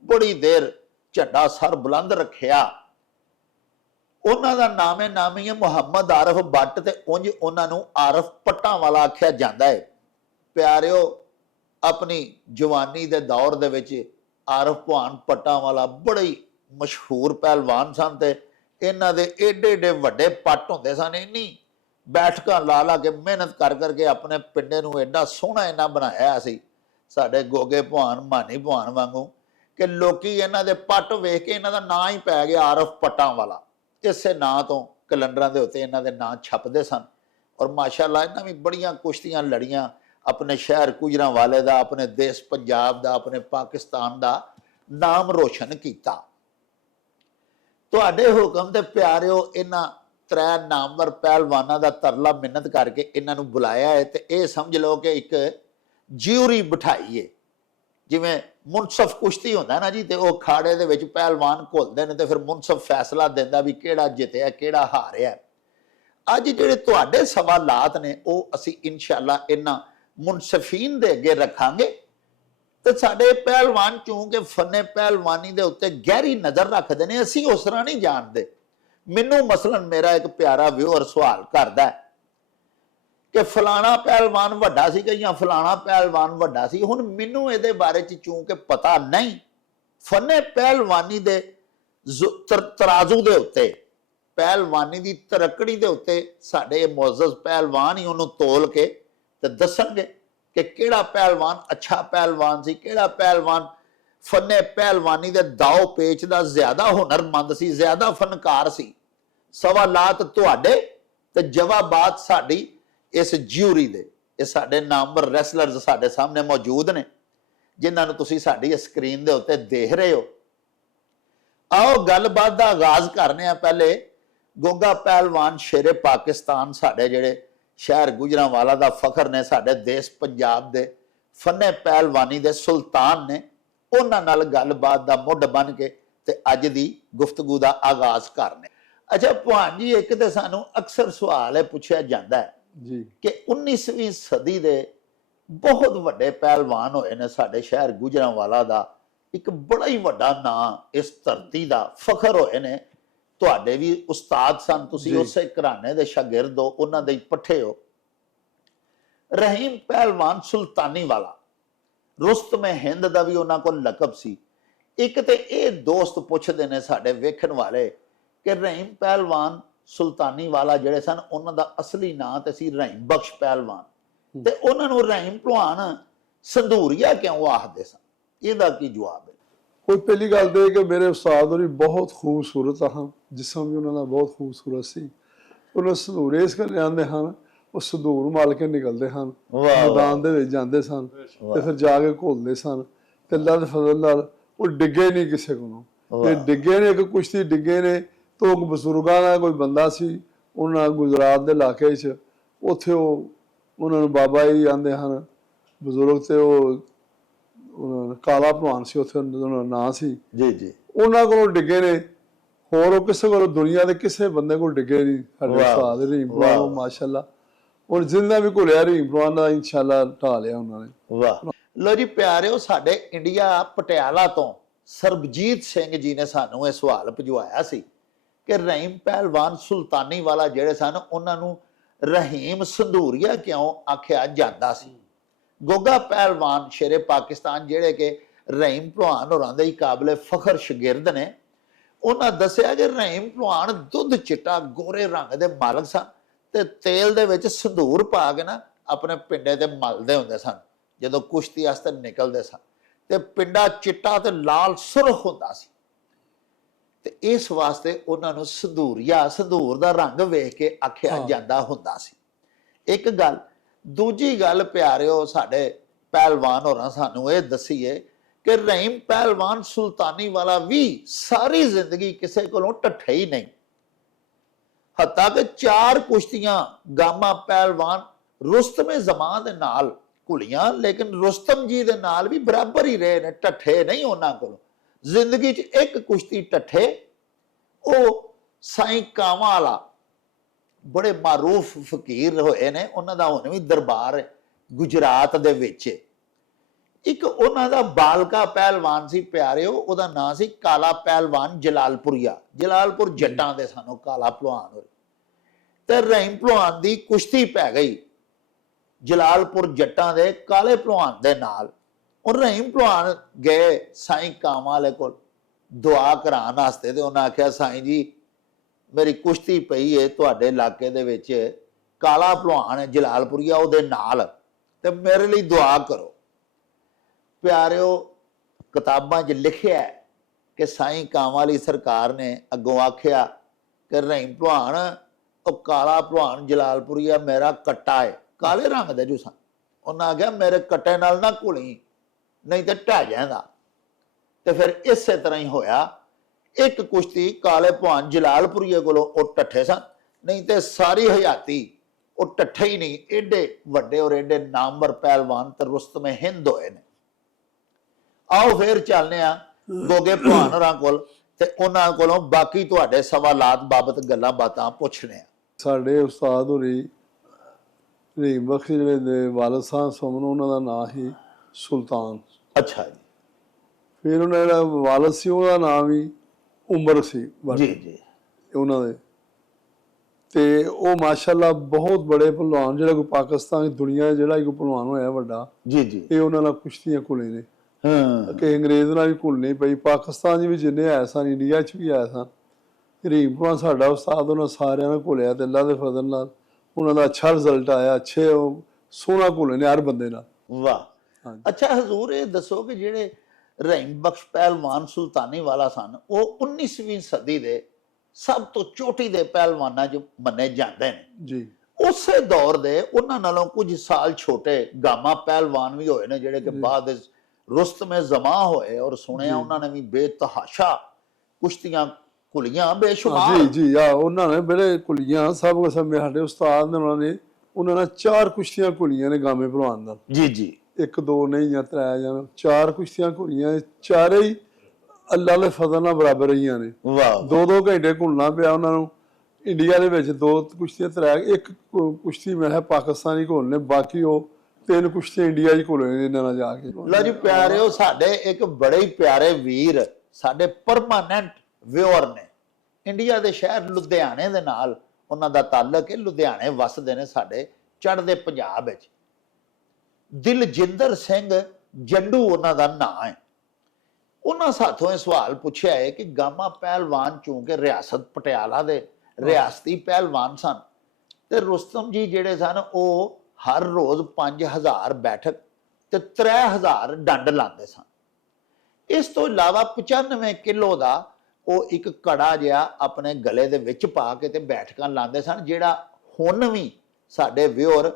ਬੜੀ ਦੇਰ ਝੰਡਾ ਸਰ ਬੁਲੰਦ ਰੱਖਿਆ। ਉਹਨਾਂ ਦਾ ਨਾਮੇ ਨਾਮੀ ਹੈ ਮੁਹੰਮਦ ਆਰਫ ਭੱਟ ਤੇ ਉਂਝ ਉਹਨਾਂ ਨੂੰ ਆਰਫ ਪੱਟਾਂ ਵਾਲਾ ਆਖਿਆ ਜਾਂਦਾ ਹੈ। ਪਿਆਰਿਓ, ਆਪਣੀ ਜਵਾਨੀ ਦੇ ਦੌਰ ਦੇ ਵਿੱਚ ਆਰਫ ਭਾਨ ਪੱਟਾਂ ਵਾਲਾ ਬੜੇ ਮਸ਼ਹੂਰ ਪਹਿਲਵਾਨ ਸਨ ਤੇ ਇਹਨਾਂ ਦੇ ਏਡੇ ਏਡੇ ਵੱਡੇ ਪੱਟ ਹੁੰਦੇ ਸਨ। ਇੰਨੀ ਬੈਠਕਾਂ ਲਾ ਲਾ ਕੇ ਮਿਹਨਤ ਕਰ ਕਰਕੇ ਆਪਣੇ ਪਿੰਡੇ ਨੂੰ ਐਡਾ ਸੋਹਣਾ ਇਹਨਾਂ ਬਣਾਇਆ ਸੀ ਸਾਡੇ ਗੋਗੇ ਭਾਨ ਮਾਨੀ ਭਾਨ ਵਾਂਗੂ ਕਿ ਲੋਕੀ ਇਹਨਾਂ ਦੇ ਪੱਟ ਵੇਖ ਕੇ ਇਹਨਾਂ ਦਾ ਨਾਂ ਹੀ ਪੈ ਗਿਆ ਆਰਫ ਪੱਟਾਂ ਵਾਲਾ। ਇਸੇ ਨਾਂ ਤੋਂ ਕੈਲੰਡਰਾਂ ਦੇ ਉੱਤੇ ਇਹਨਾਂ ਦੇ ਨਾਂ ਛਪਦੇ ਸਨ। ਔਰ ਮਾਸ਼ਾਅੱਲਾ ਇਹਨਾਂ ਵੀ ਬੜੀਆਂ ਕੁਸ਼ਤੀਆਂ ਲੜੀਆਂ, ਆਪਣੇ ਸ਼ਹਿਰ ਗੁਜਰਾਂਵਾਲੇ ਦਾ, ਆਪਣੇ ਦੇਸ਼ ਪੰਜਾਬ ਦਾ, ਆਪਣੇ ਪਾਕਿਸਤਾਨ ਦਾ ਨਾਮ ਰੋਸ਼ਨ ਕੀਤਾ। ਤੁਹਾਡੇ ਹੁਕਮ ਤੇ ਪਿਆਰਿਓ ਇਹਨਾਂ ਤਰੇ ਨਾਮਵਰ ਪਹਿਲਵਾਨਾਂ ਦਾ ਤਰਲਾ ਮਿੰਨਤ ਕਰਕੇ ਇਹਨਾਂ ਨੂੰ ਬੁਲਾਇਆ ਹੈ ਤੇ ਇਹ ਸਮਝ ਲਓ ਕਿ ਇੱਕ ਜਿਊਰੀ ਬਿਠਾਈ ਹੈ। ਜਿਵੇਂ ਮੁਨਸਫ ਕੁਸ਼ਤੀ ਹੁੰਦਾ ਨਾ ਜੀ, ਤੇ ਉਹ ਖਾੜੇ ਦੇ ਵਿੱਚ ਪਹਿਲਵਾਨ ਘੁਲਦੇ ਨੇ ਤੇ ਫਿਰ ਮੁਨਸਫ ਫੈਸਲਾ ਦਿੰਦਾ ਵੀ ਕਿਹੜਾ ਜਿੱਤਿਆ ਕਿਹੜਾ ਹਾਰਿਆ। ਅੱਜ ਜਿਹੜੇ ਤੁਹਾਡੇ ਸਵਾਲਾਤ ਨੇ ਉਹ ਅਸੀਂ ਇਨਸ਼ਾਅੱਲਾ ਇਹਨਾਂ ਮੁਨਸਫੀਨ ਦੇ ਅੱਗੇ ਰੱਖਾਂਗੇ। ਤੇ ਸਾਡੇ ਪਹਿਲਵਾਨ ਚੂੰਕਿ ਫਨੇ ਪਹਿਲਵਾਨੀ ਦੇ ਉੱਤੇ ਗਹਿਰੀ ਨਜ਼ਰ ਰੱਖਦੇ ਨੇ, ਅਸੀਂ ਉਸ ਤਰ੍ਹਾਂ ਨਹੀਂ ਜਾਣਦੇ। ਮੈਨੂੰ ਮਸਲਨ ਮੇਰਾ ਇੱਕ ਪਿਆਰਾ ਵਿਊਅਰ ਸਵਾਲ ਕਰਦਾ ਕਿ ਫਲਾਣਾ ਪਹਿਲਵਾਨ ਵੱਡਾ ਸੀ ਜਾਂ ਫਲਾਣਾ ਪਹਿਲਵਾਨ ਵੱਡਾ ਸੀ। ਹੁਣ ਮੈਨੂੰ ਇਹਦੇ ਬਾਰੇ ਚ ਚੂੰਕਿ ਪਤਾ ਨਹੀਂ, ਫਨੇ ਪਹਿਲਵਾਨੀ ਦੇ ਤਰਾਜ਼ੂ ਦੇ ਉੱਤੇ, ਪਹਿਲਵਾਨੀ ਦੀ ਤਰੱਕੜੀ ਦੇ ਉੱਤੇ ਸਾਡੇ ਮੁਅੱਜ਼ਜ਼ ਪਹਿਲਵਾਨ ਹੀ ਉਹਨੂੰ ਤੋਲ ਕੇ ਤੇ ਦੱਸਣਗੇ ਕਿ ਕਿਹੜਾ ਪਹਿਲਵਾਨ ਅੱਛਾ ਪਹਿਲਵਾਨ ਸੀ, ਕਿਹੜਾ ਪਹਿਲਵਾਨ ਫਨੇ ਪਹਿਲਵਾਨੀ ਦੇ ਦਾਅ ਪੇਚ ਦਾ ਜ਼ਿਆਦਾ ਹੁਨਰਮੰਦ ਸੀ, ਜ਼ਿਆਦਾ ਫਨਕਾਰ ਸੀ। ਸਵਾਲਾਤ ਤੁਹਾਡੇ ਤੇ ਜਵਾਬਾਤ ਸਾਡੀ ਇਸ ਜਿਊਰੀ ਦੇ। ਇਹ ਸਾਡੇ ਨਾਮਵਰ ਰੈਸਲਰਸ ਸਾਡੇ ਸਾਹਮਣੇ ਮੌਜੂਦ ਨੇ ਜਿਨ੍ਹਾਂ ਨੂੰ ਤੁਸੀਂ ਸਾਡੀ ਸਕਰੀਨ ਦੇ ਉੱਤੇ ਦੇਖ ਰਹੇ ਹੋ। ਆਓ ਗੱਲਬਾਤ ਦਾ ਆਗਾਜ਼ ਕਰਨੇ ਆ। ਪਹਿਲੇ ਗੋਗਾ ਪਹਿਲਵਾਨ ਸ਼ੇਰੇ ਪਾਕਿਸਤਾਨ ਸਾਡੇ ਜਿਹੜੇ ਸ਼ਹਿਰ ਗੁਜਰਾਂਵਾਲਾ ਦਾ ਫਖਰ ਨੇ, ਸਾਡੇ ਦੇਸ਼ ਪੰਜਾਬ ਦੇ ਫਨੇ ਪਹਿਲਵਾਨੀ ਦੇ ਸੁਲਤਾਨ ਨੇ, ਉਹਨਾਂ ਨਾਲ ਗੱਲਬਾਤ ਦਾ ਮੁੱਢ ਬਣ ਕੇ ਤੇ ਅੱਜ ਦੀ ਗੁਫ਼ਤਗੂ ਦਾ ਆਗਾਜ਼ ਕਰਨੇ। ਅੱਛਾ ਭਾਨ ਜੀ, ਇੱਕ ਤੇ ਸਾਨੂੰ ਅਕਸਰ ਸਵਾਲ ਇਹ ਪੁੱਛਿਆ ਜਾਂਦਾ ਹੈ ਜੀ ਕਿ 19ਵੀਂ ਸਦੀ ਦੇ ਬਹੁਤ ਵੱਡੇ ਪਹਿਲਵਾਨ ਹੋਏ ਨੇ ਸਾਡੇ ਸ਼ਹਿਰ ਗੁਜਰਾਂਵਾਲਾ ਦਾ, ਇੱਕ ਬੜਾ ਹੀ ਵੱਡਾ ਨਾਂ ਇਸ ਧਰਤੀ ਦਾ ਫਖਰ ਹੋਏ ਨੇ। ਤੁਹਾਡੇ ਵੀ ਉਸਤਾਦ ਸਨ, ਤੁਸੀਂ ਜੀ। ਉਸੇ ਘਰਾਣੇ ਦੇ ਸ਼ਾਗਿਰਦ ਹੋ, ਉਹਨਾਂ ਦੇ ਹੀ ਪੱਠੇ ਹੋ। ਰਹੀਮ ਪਹਿਲਵਾਨ ਸੁਲਤਾਨੀ ਵਾਲਾ, ਰੁਸਤਮ ਹਿੰਦ ਦਾ ਵੀ ਉਹਨਾਂ ਕੋਲ ਲਕਬ ਸੀ। ਇੱਕ ਤੇ ਇਹ ਦੋਸਤ ਪੁੱਛਦੇ ਨੇ ਸਾਡੇ ਵੇਖਣ ਵਾਲੇ ਕਿ ਰਹੀਮ ਪਹਿਲਵਾਨ ਸੁਲਤਾਨੀ ਵਾਲਾ ਜਿਹੜੇ ਸਨ, ਉਹਨਾਂ ਦਾ ਅਸਲੀ ਨਾਂ ਤੇ ਸੀ ਰਹੀਮ ਬਖਸ਼ ਪਹਿਲਵਾਨ, ਤੇ ਉਹਨਾਂ ਨੂੰ ਰਹੀਮ ਭਲਵਾਨ ਸੰਧੂਰੀਆ ਕਿਉਂ ਆਖਦੇ ਸਨ? ਇਹਦਾ ਕੀ ਜਵਾਬ ਹੈ? ਕੋਈ ਪਹਿਲੀ ਗੱਲ ਤੇ ਕਿ ਮੇਰੇ ਉਸਤਾਦ ਹੋਰੀ ਬਹੁਤ ਖੂਬਸੂਰਤ ਹਨ, ਜਿਸਮ ਵੀ ਉਹਨਾਂ ਦਾ ਬਹੁਤ ਖੂਬਸੂਰਤ ਸੀ। ਉਹਨਾਂ ਸੰਧੂਰੇ ਇਸ ਕਰਕੇ ਆਉਂਦੇ ਹਨ, ਉਹ ਸੰਧੂਰ ਮਲ ਕੇ ਨਿਕਲਦੇ ਹਨ, ਮੈਦਾਨ ਦੇ ਵਿੱਚ ਜਾਂਦੇ ਸਨ ਤੇ ਫਿਰ ਜਾ ਕੇ ਘੋਲਦੇ ਸਨ, ਤੇ ਅੱਲਾ ਦੇ ਫਜ਼ਲ ਨਾਲ ਉਹ ਡਿੱਗੇ ਨਹੀਂ ਕਿਸੇ ਕੋਲੋਂ। ਇਹ ਡਿੱਗੇ ਨੇ, ਇੱਕ ਕੁਸ਼ਤੀ ਡਿੱਗੇ ਨੇ, ਤੇ ਉਹ ਬਜ਼ੁਰਗਾਂ ਦਾ ਕੋਈ ਬੰਦਾ ਸੀ ਉਹਨਾਂ ਗੁਜਰਾਤ ਦੇ ਇਲਾਕੇ 'ਚ, ਉੱਥੇ ਉਹ ਉਹਨਾਂ ਨੂੰ ਬਾਬਾ ਜੀ ਆਉਂਦੇ ਹਨ ਬਜ਼ੁਰਗ, ਤੇ ਉਹ ਕਾਲਾ ਭਲਵਾਨ ਸੀ ਉੱਥੇ ਉਹਨਾਂ ਦਾ ਨਾਂ ਸੀ ਜੀ ਜੀ, ਉਹਨਾਂ ਕੋਲੋਂ ਡਿੱਗੇ ਨੇ। ਹੋਰ ਉਹ ਕਿਸੇ ਕੋਲ ਦੁਨੀਆ ਦੇ ਕਿਸੇ ਬੰਦੇ ਕੋਲ ਡਿੱਗੇ ਨਹੀਂ। ਸਾਡੇ ਉਸਤਾਦ ਰਹੀਮ ਭਲਵਾਨ ਮਾਸ਼ਾਅੱਲਾ, ਔਰ ਜਿੰਨਾ ਵੀ ਘੁਲਿਆ ਰਹੀਮ ਭਲਵਾਨ ਦਾ ਇਨਸ਼ਾਅੱਲਾ ਢਾ ਲਿਆ ਉਹਨਾਂ ਨੇ। ਵਾਹ। ਲੋ ਜੀ ਪਿਆਰਿਓ, ਸਾਡੇ ਇੰਡੀਆ ਪਟਿਆਲਾ ਤੋਂ ਸਰਬਜੀਤ ਸਿੰਘ ਜੀ ਨੇ ਸਾਨੂੰ ਇਹ ਸਵਾਲ ਭਿਜਵਾਇਆ ਸੀ ਕਿ ਰਹੀਮ ਪਹਿਲਵਾਨ ਸੁਲਤਾਨੀ ਵਾਲਾ ਜਿਹੜੇ ਸਨ, ਉਹਨਾਂ ਨੂੰ ਰਹੀਮ ਸੰਧੂਰੀਆ ਕਿਉਂ ਆਖਿਆ ਜਾਂਦਾ ਸੀ? ਗੋਗਾ ਪਹਿਲਵਾਨ ਸ਼ੇਰੇ ਪਾਕਿਸਤਾਨ, ਜਿਹੜੇ ਕਿ ਰਹੀਮ ਭਲਵਾਨ ਹੋਰਾਂ ਦੇ ਹੀ ਕਾਬਲੇ ਫਖਰ ਸ਼ਾਗਿਰਦ ਨੇ, ਉਹਨਾਂ ਦੱਸਿਆ ਕਿ ਰਹੀਮ ਭਲਵਾਨ ਦੁੱਧ ਚਿੱਟਾ ਗੋਰੇ ਰੰਗ ਦੇ ਮਾਲਕ ਸਨ ਤੇ ਤੇਲ ਦੇ ਵਿੱਚ ਸੰਧੂਰ ਪਾ ਕੇ ਨਾ ਆਪਣੇ ਪਿੰਡੇ ਤੇ ਮਲਦੇ ਹੁੰਦੇ ਸਨ ਜਦੋਂ ਕੁਸ਼ਤੀ ਵਾਸਤੇ ਨਿਕਲਦੇ ਸਨ, ਤੇ ਪਿੰਡਾ ਚਿੱਟਾ ਤੇ ਲਾਲ ਸੁਰਖ ਹੁੰਦਾ ਸੀ, ਤੇ ਇਸ ਵਾਸਤੇ ਉਹਨਾਂ ਨੂੰ ਸੰਧੂਰੀਆ, ਸੰਧੂਰ ਦਾ ਰੰਗ ਵੇਖ ਕੇ ਆਖਿਆ ਜਾਂਦਾ ਹੁੰਦਾ ਸੀ। ਇੱਕ ਗੱਲ। ਦੂਜੀ ਗੱਲ ਪਿਆਰਿਓ, ਸਾਡੇ ਪਹਿਲਵਾਨ ਹੋਰਾਂ ਸਾਨੂੰ ਇਹ ਦਸੀਏ ਕਿ ਰਹੀਮ ਪਹਿਲਵਾਨ ਸੁਲਤਾਨੀ ਵਾਲਾ ਵੀ ਸਾਰੀ ਜ਼ਿੰਦਗੀ ਕਿਸੇ ਕੋਲੋਂ ਟੱਠੇ ਹੀ ਨਹੀਂ। ਹੱਤਾ ਕਿ 4 ਕੁਸ਼ਤੀਆਂ ਗਾਮਾ ਪਹਿਲਵਾਨ ਰੁਸਤਮੇ ਜ਼ਮਾਂ ਦੇ ਨਾਲ ਘੁਲੀਆਂ, ਲੇਕਿਨ ਰੁਸਤਮ ਜੀ ਦੇ ਨਾਲ ਵੀ ਬਰਾਬਰ ਹੀ ਰਹੇ ਨੇ, ਟੱਠੇ ਨਹੀਂ ਉਹਨਾਂ ਕੋਲੋਂ। ਜ਼ਿੰਦਗੀ 'ਚ ਇੱਕ ਕੁਸ਼ਤੀ ਟੱਠੇ, ਉਹ ਸਾਈਂ ਕਾਵਾਂ ਵਾਲਾ, ਬੜੇ ਮਾਰੂਫ ਫਕੀਰ ਹੋਏ ਨੇ, ਉਹਨਾਂ ਦਾ ਹੁਣ ਵੀ ਦਰਬਾਰ ਗੁਜਰਾਤ ਦੇ ਵਿੱਚ। ਇੱਕ ਉਹਨਾਂ ਦਾ ਬਾਲਕਾ ਪਹਿਲਵਾਨ ਸੀ ਪਿਆਰਿਓ, ਉਹਦਾ ਨਾਂ ਸੀ ਕਾਲਾ ਪਹਿਲਵਾਨ ਜਲਾਲਪੁਰੀਆ, ਜਲਾਲਪੁਰ ਜੱਟਾਂ ਦੇ ਸਾਨੂੰ ਕਾਲਾ ਭਲਵਾਨ ਹੋਏ। ਤੇ ਰਹੀਮ ਭਲਵਾਨ ਦੀ ਕੁਸ਼ਤੀ ਪੈ ਗਈ ਜਲਾਲਪੁਰ ਜੱਟਾਂ ਦੇ ਕਾਲੇ ਭਲਵਾਨ ਦੇ ਨਾਲ। ਉਹ ਰਹੀਮ ਭਲਵਾਨ ਗਏ ਸਾਈਂ ਕਾਵਾਂ ਵਾਲੇ ਕੋਲ ਦੁਆ ਕਰਾਉਣ ਵਾਸਤੇ, ਤੇ ਉਹਨਾਂ ਆਖਿਆ ਸਾਈਂ ਜੀ ਮੇਰੀ ਕੁਸ਼ਤੀ ਪਈ ਹੈ ਤੁਹਾਡੇ ਇਲਾਕੇ ਦੇ ਵਿੱਚ, ਕਾਲਾ ਭਲਵਾਨ ਹੈ ਜਲਾਲਪੁਰੀਆ ਉਹਦੇ ਨਾਲ, ਤੇ ਮੇਰੇ ਲਈ ਦੁਆ ਕਰੋ। ਪਿਆਰਿਓ, ਕਿਤਾਬਾਂ 'ਚ ਲਿਖਿਆ ਕਿ ਸਾਈਂ ਕਾਵਾਂ ਵਾਲੀ ਸਰਕਾਰ ਨੇ ਅੱਗੋਂ ਆਖਿਆ ਕਿ ਰਹੀਮ ਭਲਵਾਨ, ਉਹ ਕਾਲਾ ਭਲਵਾਨ ਜਲਾਲਪੁਰੀਆ ਮੇਰਾ ਕੱਟਾ ਹੈ, ਕਾਲੇ ਰੰਗ ਦੇ ਜੋ ਸਨ, ਉਹਨਾਂ ਆਖਿਆ ਮੇਰੇ ਕੱਟੇ ਨਾਲ ਨਾ ਘੁਲੀ, ਨਹੀਂ ਤੇ ਢਹਿ ਜਾਂਦਾ। ਤੇ ਫਿਰ ਇਸੇ ਤਰ੍ਹਾਂ ਹੀ ਹੋਇਆ। ਇੱਕ ਕੁਸ਼ਤੀ ਕਾਲੇ ਭਲਵਾਨ ਜਲਾਲਪੁਰੀਏ ਕੋਲੋਂ ਉਹ ਟੱਠੇ ਸਨ, ਨਹੀਂ ਤੇ ਸਾਰੀ ਹਯਾਤੀ ਉਹ ਟੱਠੇ ਹੀ ਨਹੀਂ। ਏਡੇ ਵੱਡੇ ਔਰ ਏਡੇ ਨਾਮਵਰ ਪਹਿਲਵਾਨ ਤੇ ਰੁਸਤਮ ਹਿੰਦ ਹੋਏ ਨੇ। ਆਓ ਫੇਰ ਚੱਲਨੇ ਆ ਗੋਗੇ ਭਲਵਾਨ ਹੋਰਾਂ ਕੋਲ, ਤੇ ਉਹਨਾਂ ਕੋਲੋਂ ਬਾਕੀ ਤੁਹਾਡੇ ਸਵਾਲਾਤ ਬਾਬਤ ਗੱਲਾਂ ਬਾਤਾਂ ਪੁੱਛਣੇ ਆ। ਸਾਡੇ ਉਸਤਾਦ ਹੋਰੀ ਰਹੀਮ ਬਖਸ਼ ਜਿਹੜੇ ਦੇ ਵਾਲਦ ਸਾਹਿਬ ਸਨ, ਉਹਨਾਂ ਦਾ ਨਾਂ ਸੀ ਸੁਲਤਾਨ। ਅੱਛਾ ਜੀ। ਫਿਰ ਉਹਨਾਂ ਦਾ ਵਾਲਦ ਸੀ, ਉਹਦਾ ਨਾਂ ਵੀ ਉਮਰ ਸੀ ਜੀ ਜੀ ਉਹਨਾਂ ਦੇ। ਤੇ ਉਹ ਮਾਸ਼ਾਅੱਲਾ ਬਹੁਤ ਬੜੇ ਭਲਵਾਨ, ਜਿਹੜਾ ਕੋਈ ਪਾਕਿਸਤਾਨ ਦੀ ਦੁਨੀਆ ਜਿਹੜਾ ਕੋਈ ਭਲਵਾਨ ਹੋਇਆ ਵੱਡਾ, ਜੀ ਜੀ, ਇਹ ਉਹਨਾਂ ਨਾਲ ਕੁਸ਼ਤੀਆਂ ਘੁਲੇ ਨੇ। ਹਾਂ, ਕਿ ਅੰਗਰੇਜ਼ ਨਾਲ ਵੀ ਘੁਲਣੀ ਪਈ। ਪਾਕਿਸਤਾਨ 'ਚ ਵੀ ਜਿੰਨੇ ਆਏ ਸਨ, ਇੰਡੀਆ 'ਚ ਵੀ ਆਏ ਸਨ। ਰਹੀਮ ਭਲਵਾਨ ਸਾਡਾ ਉਸਤਾਦ, ਉਹਨਾਂ ਸਾਰਿਆਂ ਨਾਲ ਘੁਲਿਆ, ਤੇ ਅੱਲਾ ਦੇ ਫਜ਼ਲ ਨਾਲ ਉਹਨਾਂ ਦਾ ਅੱਛਾ ਰਿਜ਼ਲਟ ਆਇਆ। ਅੱਛੇ ਉਹ ਸੋਹਣਾ ਘੁਲੇ ਨੇ ਹਰ ਬੰਦੇ ਨਾਲ। ਵਾਹ। ਅੱਛਾ ਹਜ਼ੂਰ, ਇਹ ਦੱਸੋ ਕਿ ਜਿਹੜੇ ਰਹੀਮ ਬਖਸ਼ ਪਹਿਲਵਾਨ ਸੁਲਤਾਨੀ ਵਾਲਾ ਸਨ, ਉਹ 19ਵੀਂ ਸਦੀ ਦੇ ਸਭ ਤੋਂ ਚੋਟੀ ਦੇ ਪਹਿਲਵਾਨਾਂ 'ਚ ਮੰਨੇ ਜਾਂਦੇ ਨੇ ਜੀ। ਉਸੇ ਦੌਰ ਦੇ ਉਹਨਾਂ ਨਾਲੋਂ ਕੁਝ ਸਾਲ ਛੋਟੇ ਗਾਮਾ ਪਹਿਲਵਾਨ ਵੀ ਹੋਏ ਨੇ, ਜਿਹੜੇ ਕਿ ਬਾਅਦ ਵਿੱਚ ਰੁਸਤਮੇ ਜ਼ਮਾਂ ਹੋਏ, ਔਰ ਸੁਣਿਆ ਉਹਨਾਂ ਨੇ ਵੀ ਬੇਤਹਾਸ਼ਾ ਕੁਸ਼ਤੀਆਂ ਘੁਲੀਆਂ ਬੇਸ਼ੁਮਾਰ। ਜੀ ਜੀ, ਆ ਉਹਨਾਂ ਨੇ ਬੜੇ ਘੁਲੀਆਂ ਸਭ ਕੁਛ। ਸਾਡੇ ਉਸਤਾਦ ਨੇ ਉਹਨਾਂ ਨੇ 4 ਕੁਸ਼ਤੀਆਂ ਘੁਲੀਆਂ ਨੇ ਗਾਮੇ ਭਲਵਾਨ ਨਾਲ। ਜੀ ਜੀ, 1 2 ਨਹੀਂ ਜਾਂ 3 ਜਾਂ 4 ਕੁਸ਼ਤੀਆਂ ਘੁਲੀਆਂ, ਚਾਰੇ ਹੀ ਅੱਲਾ ਦੇ ਫਜ਼ਲ ਨਾਲ ਬਰਾਬਰ ਰਹੀਆਂ ਨੇ। ਵਾਹ 2-2 ਘੰਟੇ ਘੁਲਣਾ ਪਿਆ ਉਹਨਾਂ ਨੂੰ। ਇੰਡੀਆ ਦੇ ਵਿੱਚ 2 ਕੁਸ਼ਤੀਆਂ 3, ਇੱਕ ਕੁਸ਼ਤੀ ਮੈਂ ਪਾਕਿਸਤਾਨੀ ਘੋਲਨੇ, ਬਾਕੀ ਉਹ 3 ਕੁਸ਼ਤੀਆਂ ਇੰਡੀਆ 'ਚ ਘੋਲੇ ਨੇ ਇਹਨਾਂ ਨਾਲ ਜਾ ਕੇ। ਲਓ ਜੀ ਪਿਆਰਿਓ, ਸਾਡੇ ਇੱਕ ਬੜੇ ਹੀ ਪਿਆਰੇ ਵੀਰ ਸਾਡੇ ਪਰਮਾਨੈਂਟ ਵਿਊਅਰ ਨੇ ਇੰਡੀਆ ਦੇ ਸ਼ਹਿਰ ਲੁਧਿਆਣੇ ਦੇ ਨਾਲ ਉਹਨਾਂ ਦਾ ਤਾਲੁਕ ਹੈ। ਲੁਧਿਆਣੇ ਵਸਦੇ ਨੇ ਸਾਡੇ ਚੜ੍ਹਦੇ ਪੰਜਾਬ ਵਿੱਚ। ਦਿਲਜਿੰਦਰ ਸਿੰਘ ਜੰਡੂ ਉਹਨਾਂ ਦਾ ਨਾਂ ਹੈ। ਉਹਨਾਂ ਸਾਥੋਂ ਇਹ ਸਵਾਲ ਪੁੱਛਿਆ ਹੈ ਕਿ ਗਾਮਾ ਪਹਿਲਵਾਨ ਚੂੰਕਿ ਰਿਆਸਤ ਪਟਿਆਲਾ ਦੇ ਰਿਆਸਤੀ ਪਹਿਲਵਾਨ ਸਨ ਤੇ ਰੁਸਤਮ ਜੀ ਜਿਹੜੇ ਸਨ ਉਹ ਹਰ ਰੋਜ਼ 5000 ਬੈਠਕ ਤੇ 3000 ਡੰਡ ਲਾਉਂਦੇ ਸਨ। ਇਸ ਤੋਂ ਇਲਾਵਾ 95 ਕਿਲੋ ਦਾ ਉਹ ਇੱਕ ਕੜਾ ਜਿਹਾ ਆਪਣੇ ਗਲੇ ਦੇ ਵਿੱਚ ਪਾ ਕੇ ਤੇ ਬੈਠਕਾਂ ਲਾਉਂਦੇ ਸਨ, ਜਿਹੜਾ ਹੁਣ ਵੀ ਸਾਡੇ ਵਿਊਅਰ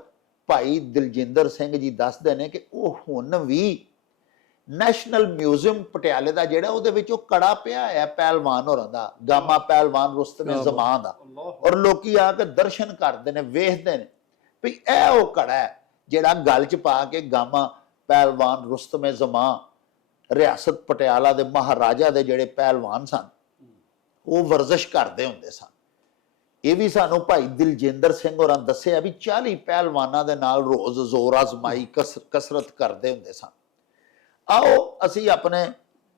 ਭਾਈ ਦਿਲਜਿੰਦਰ ਸਿੰਘ ਜੀ ਦੱਸਦੇ ਨੇ ਕਿ ਉਹ ਹੁਣ ਵੀ ਨੈਸ਼ਨਲ ਮਿਊਜ਼ੀਅਮ ਪਟਿਆਲੇ ਦਾ ਜਿਹੜਾ ਉਹਦੇ ਵਿੱਚ ਉਹ ਕੜਾ ਪਿਆ ਹੈ ਪਹਿਲਵਾਨ ਹੋਰਾਂ ਦਾ, ਗਾਮਾ ਪਹਿਲਵਾਨ ਰੁਸਤਮ ਜ਼ਮਾਂ ਦਾ, ਔਰ ਲੋਕੀ ਆ ਕੇ ਦਰਸ਼ਨ ਕਰਦੇ ਨੇ, ਵੇਖਦੇ ਨੇ ਵੀ ਇਹ ਉਹ ਕੜਾ ਹੈ ਜਿਹੜਾ ਗਲ 'ਚ ਪਾ ਕੇ ਗਾਮਾ ਪਹਿਲਵਾਨ ਰੁਸਤਮ ਜ਼ਮਾਂ ਰਿਆਸਤ ਪਟਿਆਲਾ ਦੇ ਮਹਾਰਾਜਾ ਦੇ ਜਿਹੜੇ ਪਹਿਲਵਾਨ ਸਨ ਉਹ ਵਰਜ਼ਿਸ਼ ਕਰਦੇ ਹੁੰਦੇ ਸਨ। ਇਹ ਵੀ ਸਾਨੂੰ ਭਾਈ ਦਿਲਜਿੰਦਰ ਸਿੰਘ ਹੋਰਾਂ ਦੱਸਿਆ ਵੀ 40 ਪਹਿਲਵਾਨਾਂ ਦੇ ਨਾਲ ਰੋਜ਼ ਜ਼ੋਰ ਆਜ਼ਮਾਈ ਕਸਰਤ ਕਰਦੇ ਹੁੰਦੇ ਸਨ। ਆਓ ਅਸੀਂ ਆਪਣੇ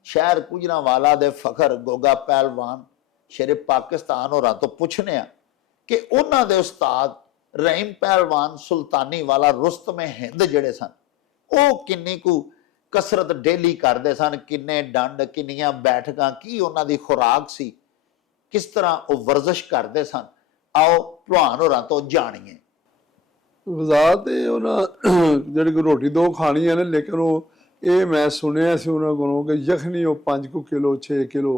ਸ਼ਹਿਰ ਗੁਜਰਾਂਵਾਲਾ ਦੇ ਫਖਰ ਗੋਗਾ ਪਹਿਲਵਾਨ ਸ਼ੇਰੇ ਪਾਕਿਸਤਾਨ ਹੋਰਾਂ ਤੋਂ ਪੁੱਛਨੇ ਆ ਕਿ ਉਹਨਾਂ ਦੇ ਉਸਤਾਦ ਰਹੀਮ ਪਹਿਲਵਾਨ ਸੁਲਤਾਨੀ ਵਾਲਾ ਰੁਸਤਮ ਹਿੰਦ ਜਿਹੜੇ ਸਨ ਉਹ ਕਿੰਨੀ ਕੁ ਕਸਰਤ ਡੇਲੀ ਕਰਦੇ ਸਨ, ਕਿੰਨੇ ਡੰਡ, ਕਿੰਨੀਆਂ ਬੈਠਕਾਂ, ਕੀ ਉਹਨਾਂ ਦੀ ਖੁਰਾਕ ਸੀ, ਕਿਸ ਤਰ੍ਹਾਂ ਉਹ ਵਰਜ਼ਿਸ਼ ਕਰਦੇ ਸਨ। ਆਓ ਭਲਵਾਨ ਹੋਰਾਂ ਤੋਂ ਜਾਣੀਏ। ਵਜ਼ਾਤ ਤੇ ਉਹਨਾਂ ਜਿਹੜੀ ਕੋਈ ਰੋਟੀ 2 ਖਾਣੀਆਂ ਨੇ, ਲੇਕਿਨ ਉਹ ਇਹ ਮੈਂ ਸੁਣਿਆ ਸੀ ਉਹਨਾਂ ਕੋਲੋਂ ਕਿ ਯਖਨੀ ਉਹ 5 ਕਿਲੋ 6 ਕਿਲੋ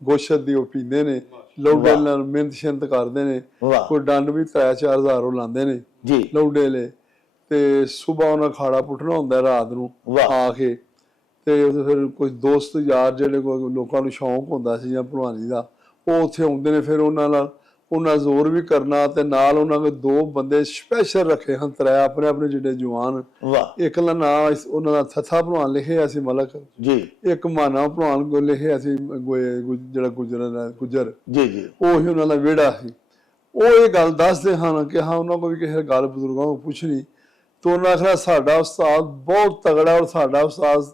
ਗੋਸ਼ਤ ਦੀ ਉਹ ਪੀਂਦੇ ਨੇ, ਲੌਡੇ ਨਾਲ ਮਿਹਨਤ ਸ਼ਿੰਤ ਕਰਦੇ ਨੇ, ਕੋਈ ਡੰਡ ਵੀ 3-4 ਹਜ਼ਾਰ ਉਹ ਲਾਉਂਦੇ ਨੇ ਜੀ ਲੌਡੇ ਲੈ। ਤੇ ਸਵੇਰ ਉਹਨਾਂ ਖਾੜਾ ਪੁੱਟਣਾ ਹੁੰਦਾ ਰਾਤ ਨੂੰ ਆ ਕੇ, ਤੇ ਫਿਰ ਕੁਝ ਦੋਸਤ ਯਾਰ ਜਿਹੜੇ ਕੋਈ ਲੋਕਾਂ ਨੂੰ ਸ਼ੌਂਕ ਹੁੰਦਾ ਸੀ ਜਾਂ ਭਲਵਾਨੀ ਦਾ, ਉਹ ਉੱਥੇ ਆਉਂਦੇ ਨੇ। ਫਿਰ ਉਹਨਾਂ ਨਾਲ ਉਹਨਾਂ ਜ਼ੋਰ ਵੀ ਕਰਨਾ ਤੇ ਨਾਲ ਉਹਨਾਂ ਦੇ 2 ਬੰਦੇ ਸਪੈਸ਼ਲ ਰੱਖੇ ਹਨ, 3 ਆਪਣੇ ਆਪਣੇ ਜਿਹੜੇ ਜਵਾਨ। ਇੱਕ ਦਾ ਨਾਂ ਉਹਨਾਂ ਦਾ ਥੱਥਾ ਭਲਵਾਨ ਲਿਖਿਆ ਸੀ ਮਲਕ ਜੀ, ਇੱਕ ਮਾਨਾ ਭਲਵਾਨ ਕੋ ਲਿਖਿਆ ਸੀ ਜਿਹੜਾ ਗੁਜਰ ਜੀ ਜੀ, ਉਹ ਹੀ ਉਹਨਾਂ ਦਾ ਵਿਹੜਾ ਸੀ। ਉਹ ਇਹ ਗੱਲ ਦੱਸਦੇ ਹਨ ਕਿ ਹਾਂ ਉਹਨਾਂ ਕੋਲ ਵੀ ਕਿਸੇ ਗੱਲ ਬਜ਼ੁਰਗਾਂ ਨੂੰ ਪੁੱਛਣੀ ਤਾਂ ਉਹਨਾਂ ਆਖਿਆ ਸਾਡਾ ਉਸਤਾਦ ਬਹੁਤ ਤਗੜਾ, ਔਰ ਸਾਡਾ ਉਸਤਾਦ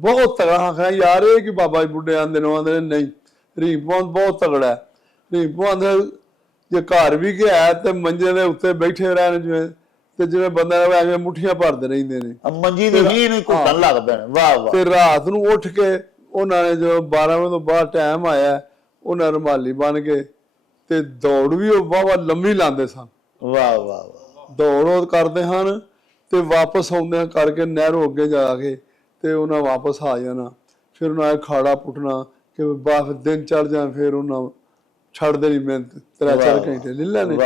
ਬਹੁਤ ਤਗੜਾ। ਆਖਿਆ ਯਾਰ ਇਹ ਕਿ ਬਾਬਾ ਜੀ ਬੁੱਢੇ ਆਂਦੇ ਨੇ, ਨਹੀਂ ਰੀਪੋਂ ਬਹੁਤ ਤਗੜਾ ਹੈ। ਰੀਪੋਂ ਜੇ ਘਰ ਵੀ ਗਿਆ ਤੇ ਮੰਜੇ ਦੇ ਉੱਤੇ ਬੈਠੇ ਰਹਿਣ ਜਿਵੇਂ, ਤੇ ਜਿਵੇਂ ਬੰਦਾ ਐਵੇਂ ਮੁੱਠੀਆਂ ਭਰਦੇ ਰਹਿੰਦੇ ਨੇ, ਮੰਜੀ ਦੀ ਹੀਨ ਹੀ ਘੁੱਟਣ ਲੱਗ ਪੈਣ। ਵਾਹ ਵਾਹ। ਤੇ ਰਾਤ ਨੂੰ ਉੱਠ ਕੇ ਉਹਨਾਂ ਨੇ ਜਦੋਂ 12 ਵਜੇ ਤੋਂ ਬਾਅਦ ਟਾਈਮ ਆਇਆ, ਉਹਨਾਂ ਰੁਮਾਲੀ ਬਣ ਕੇ ਤੇ ਦੌੜ ਵੀ ਉਹ ਵਾਹ ਲੰਮੀ ਲਾਉਂਦੇ ਸਨ। ਵਾਹ ਵਾਹ ਵਾਹ। ਦੌੜ ਕਰਦੇ ਹਨ ਤੇ ਵਾਪਸ ਆਉਂਦੇ ਕਰਕੇ ਨਹਿਰੋਂ ਅੱਗੇ ਜਾ ਕੇ ਤੇ ਉਹਨਾਂ ਵਾਪਸ ਆ ਜਾਣਾ। ਫਿਰ ਉਹਨਾਂ ਖਾੜਾ ਪੁੱਟਣਾ ਕਿ ਬਾਅਦ ਦਿਨ ਚੜ ਜਾਣ, ਫਿਰ ਉਹਨਾਂ ਛੱਡਦੇ ਨਹੀਂ ਮਿਹਨਤ, 3-4 ਘੰਟੇ ਲੈ ਲੈਣੇ।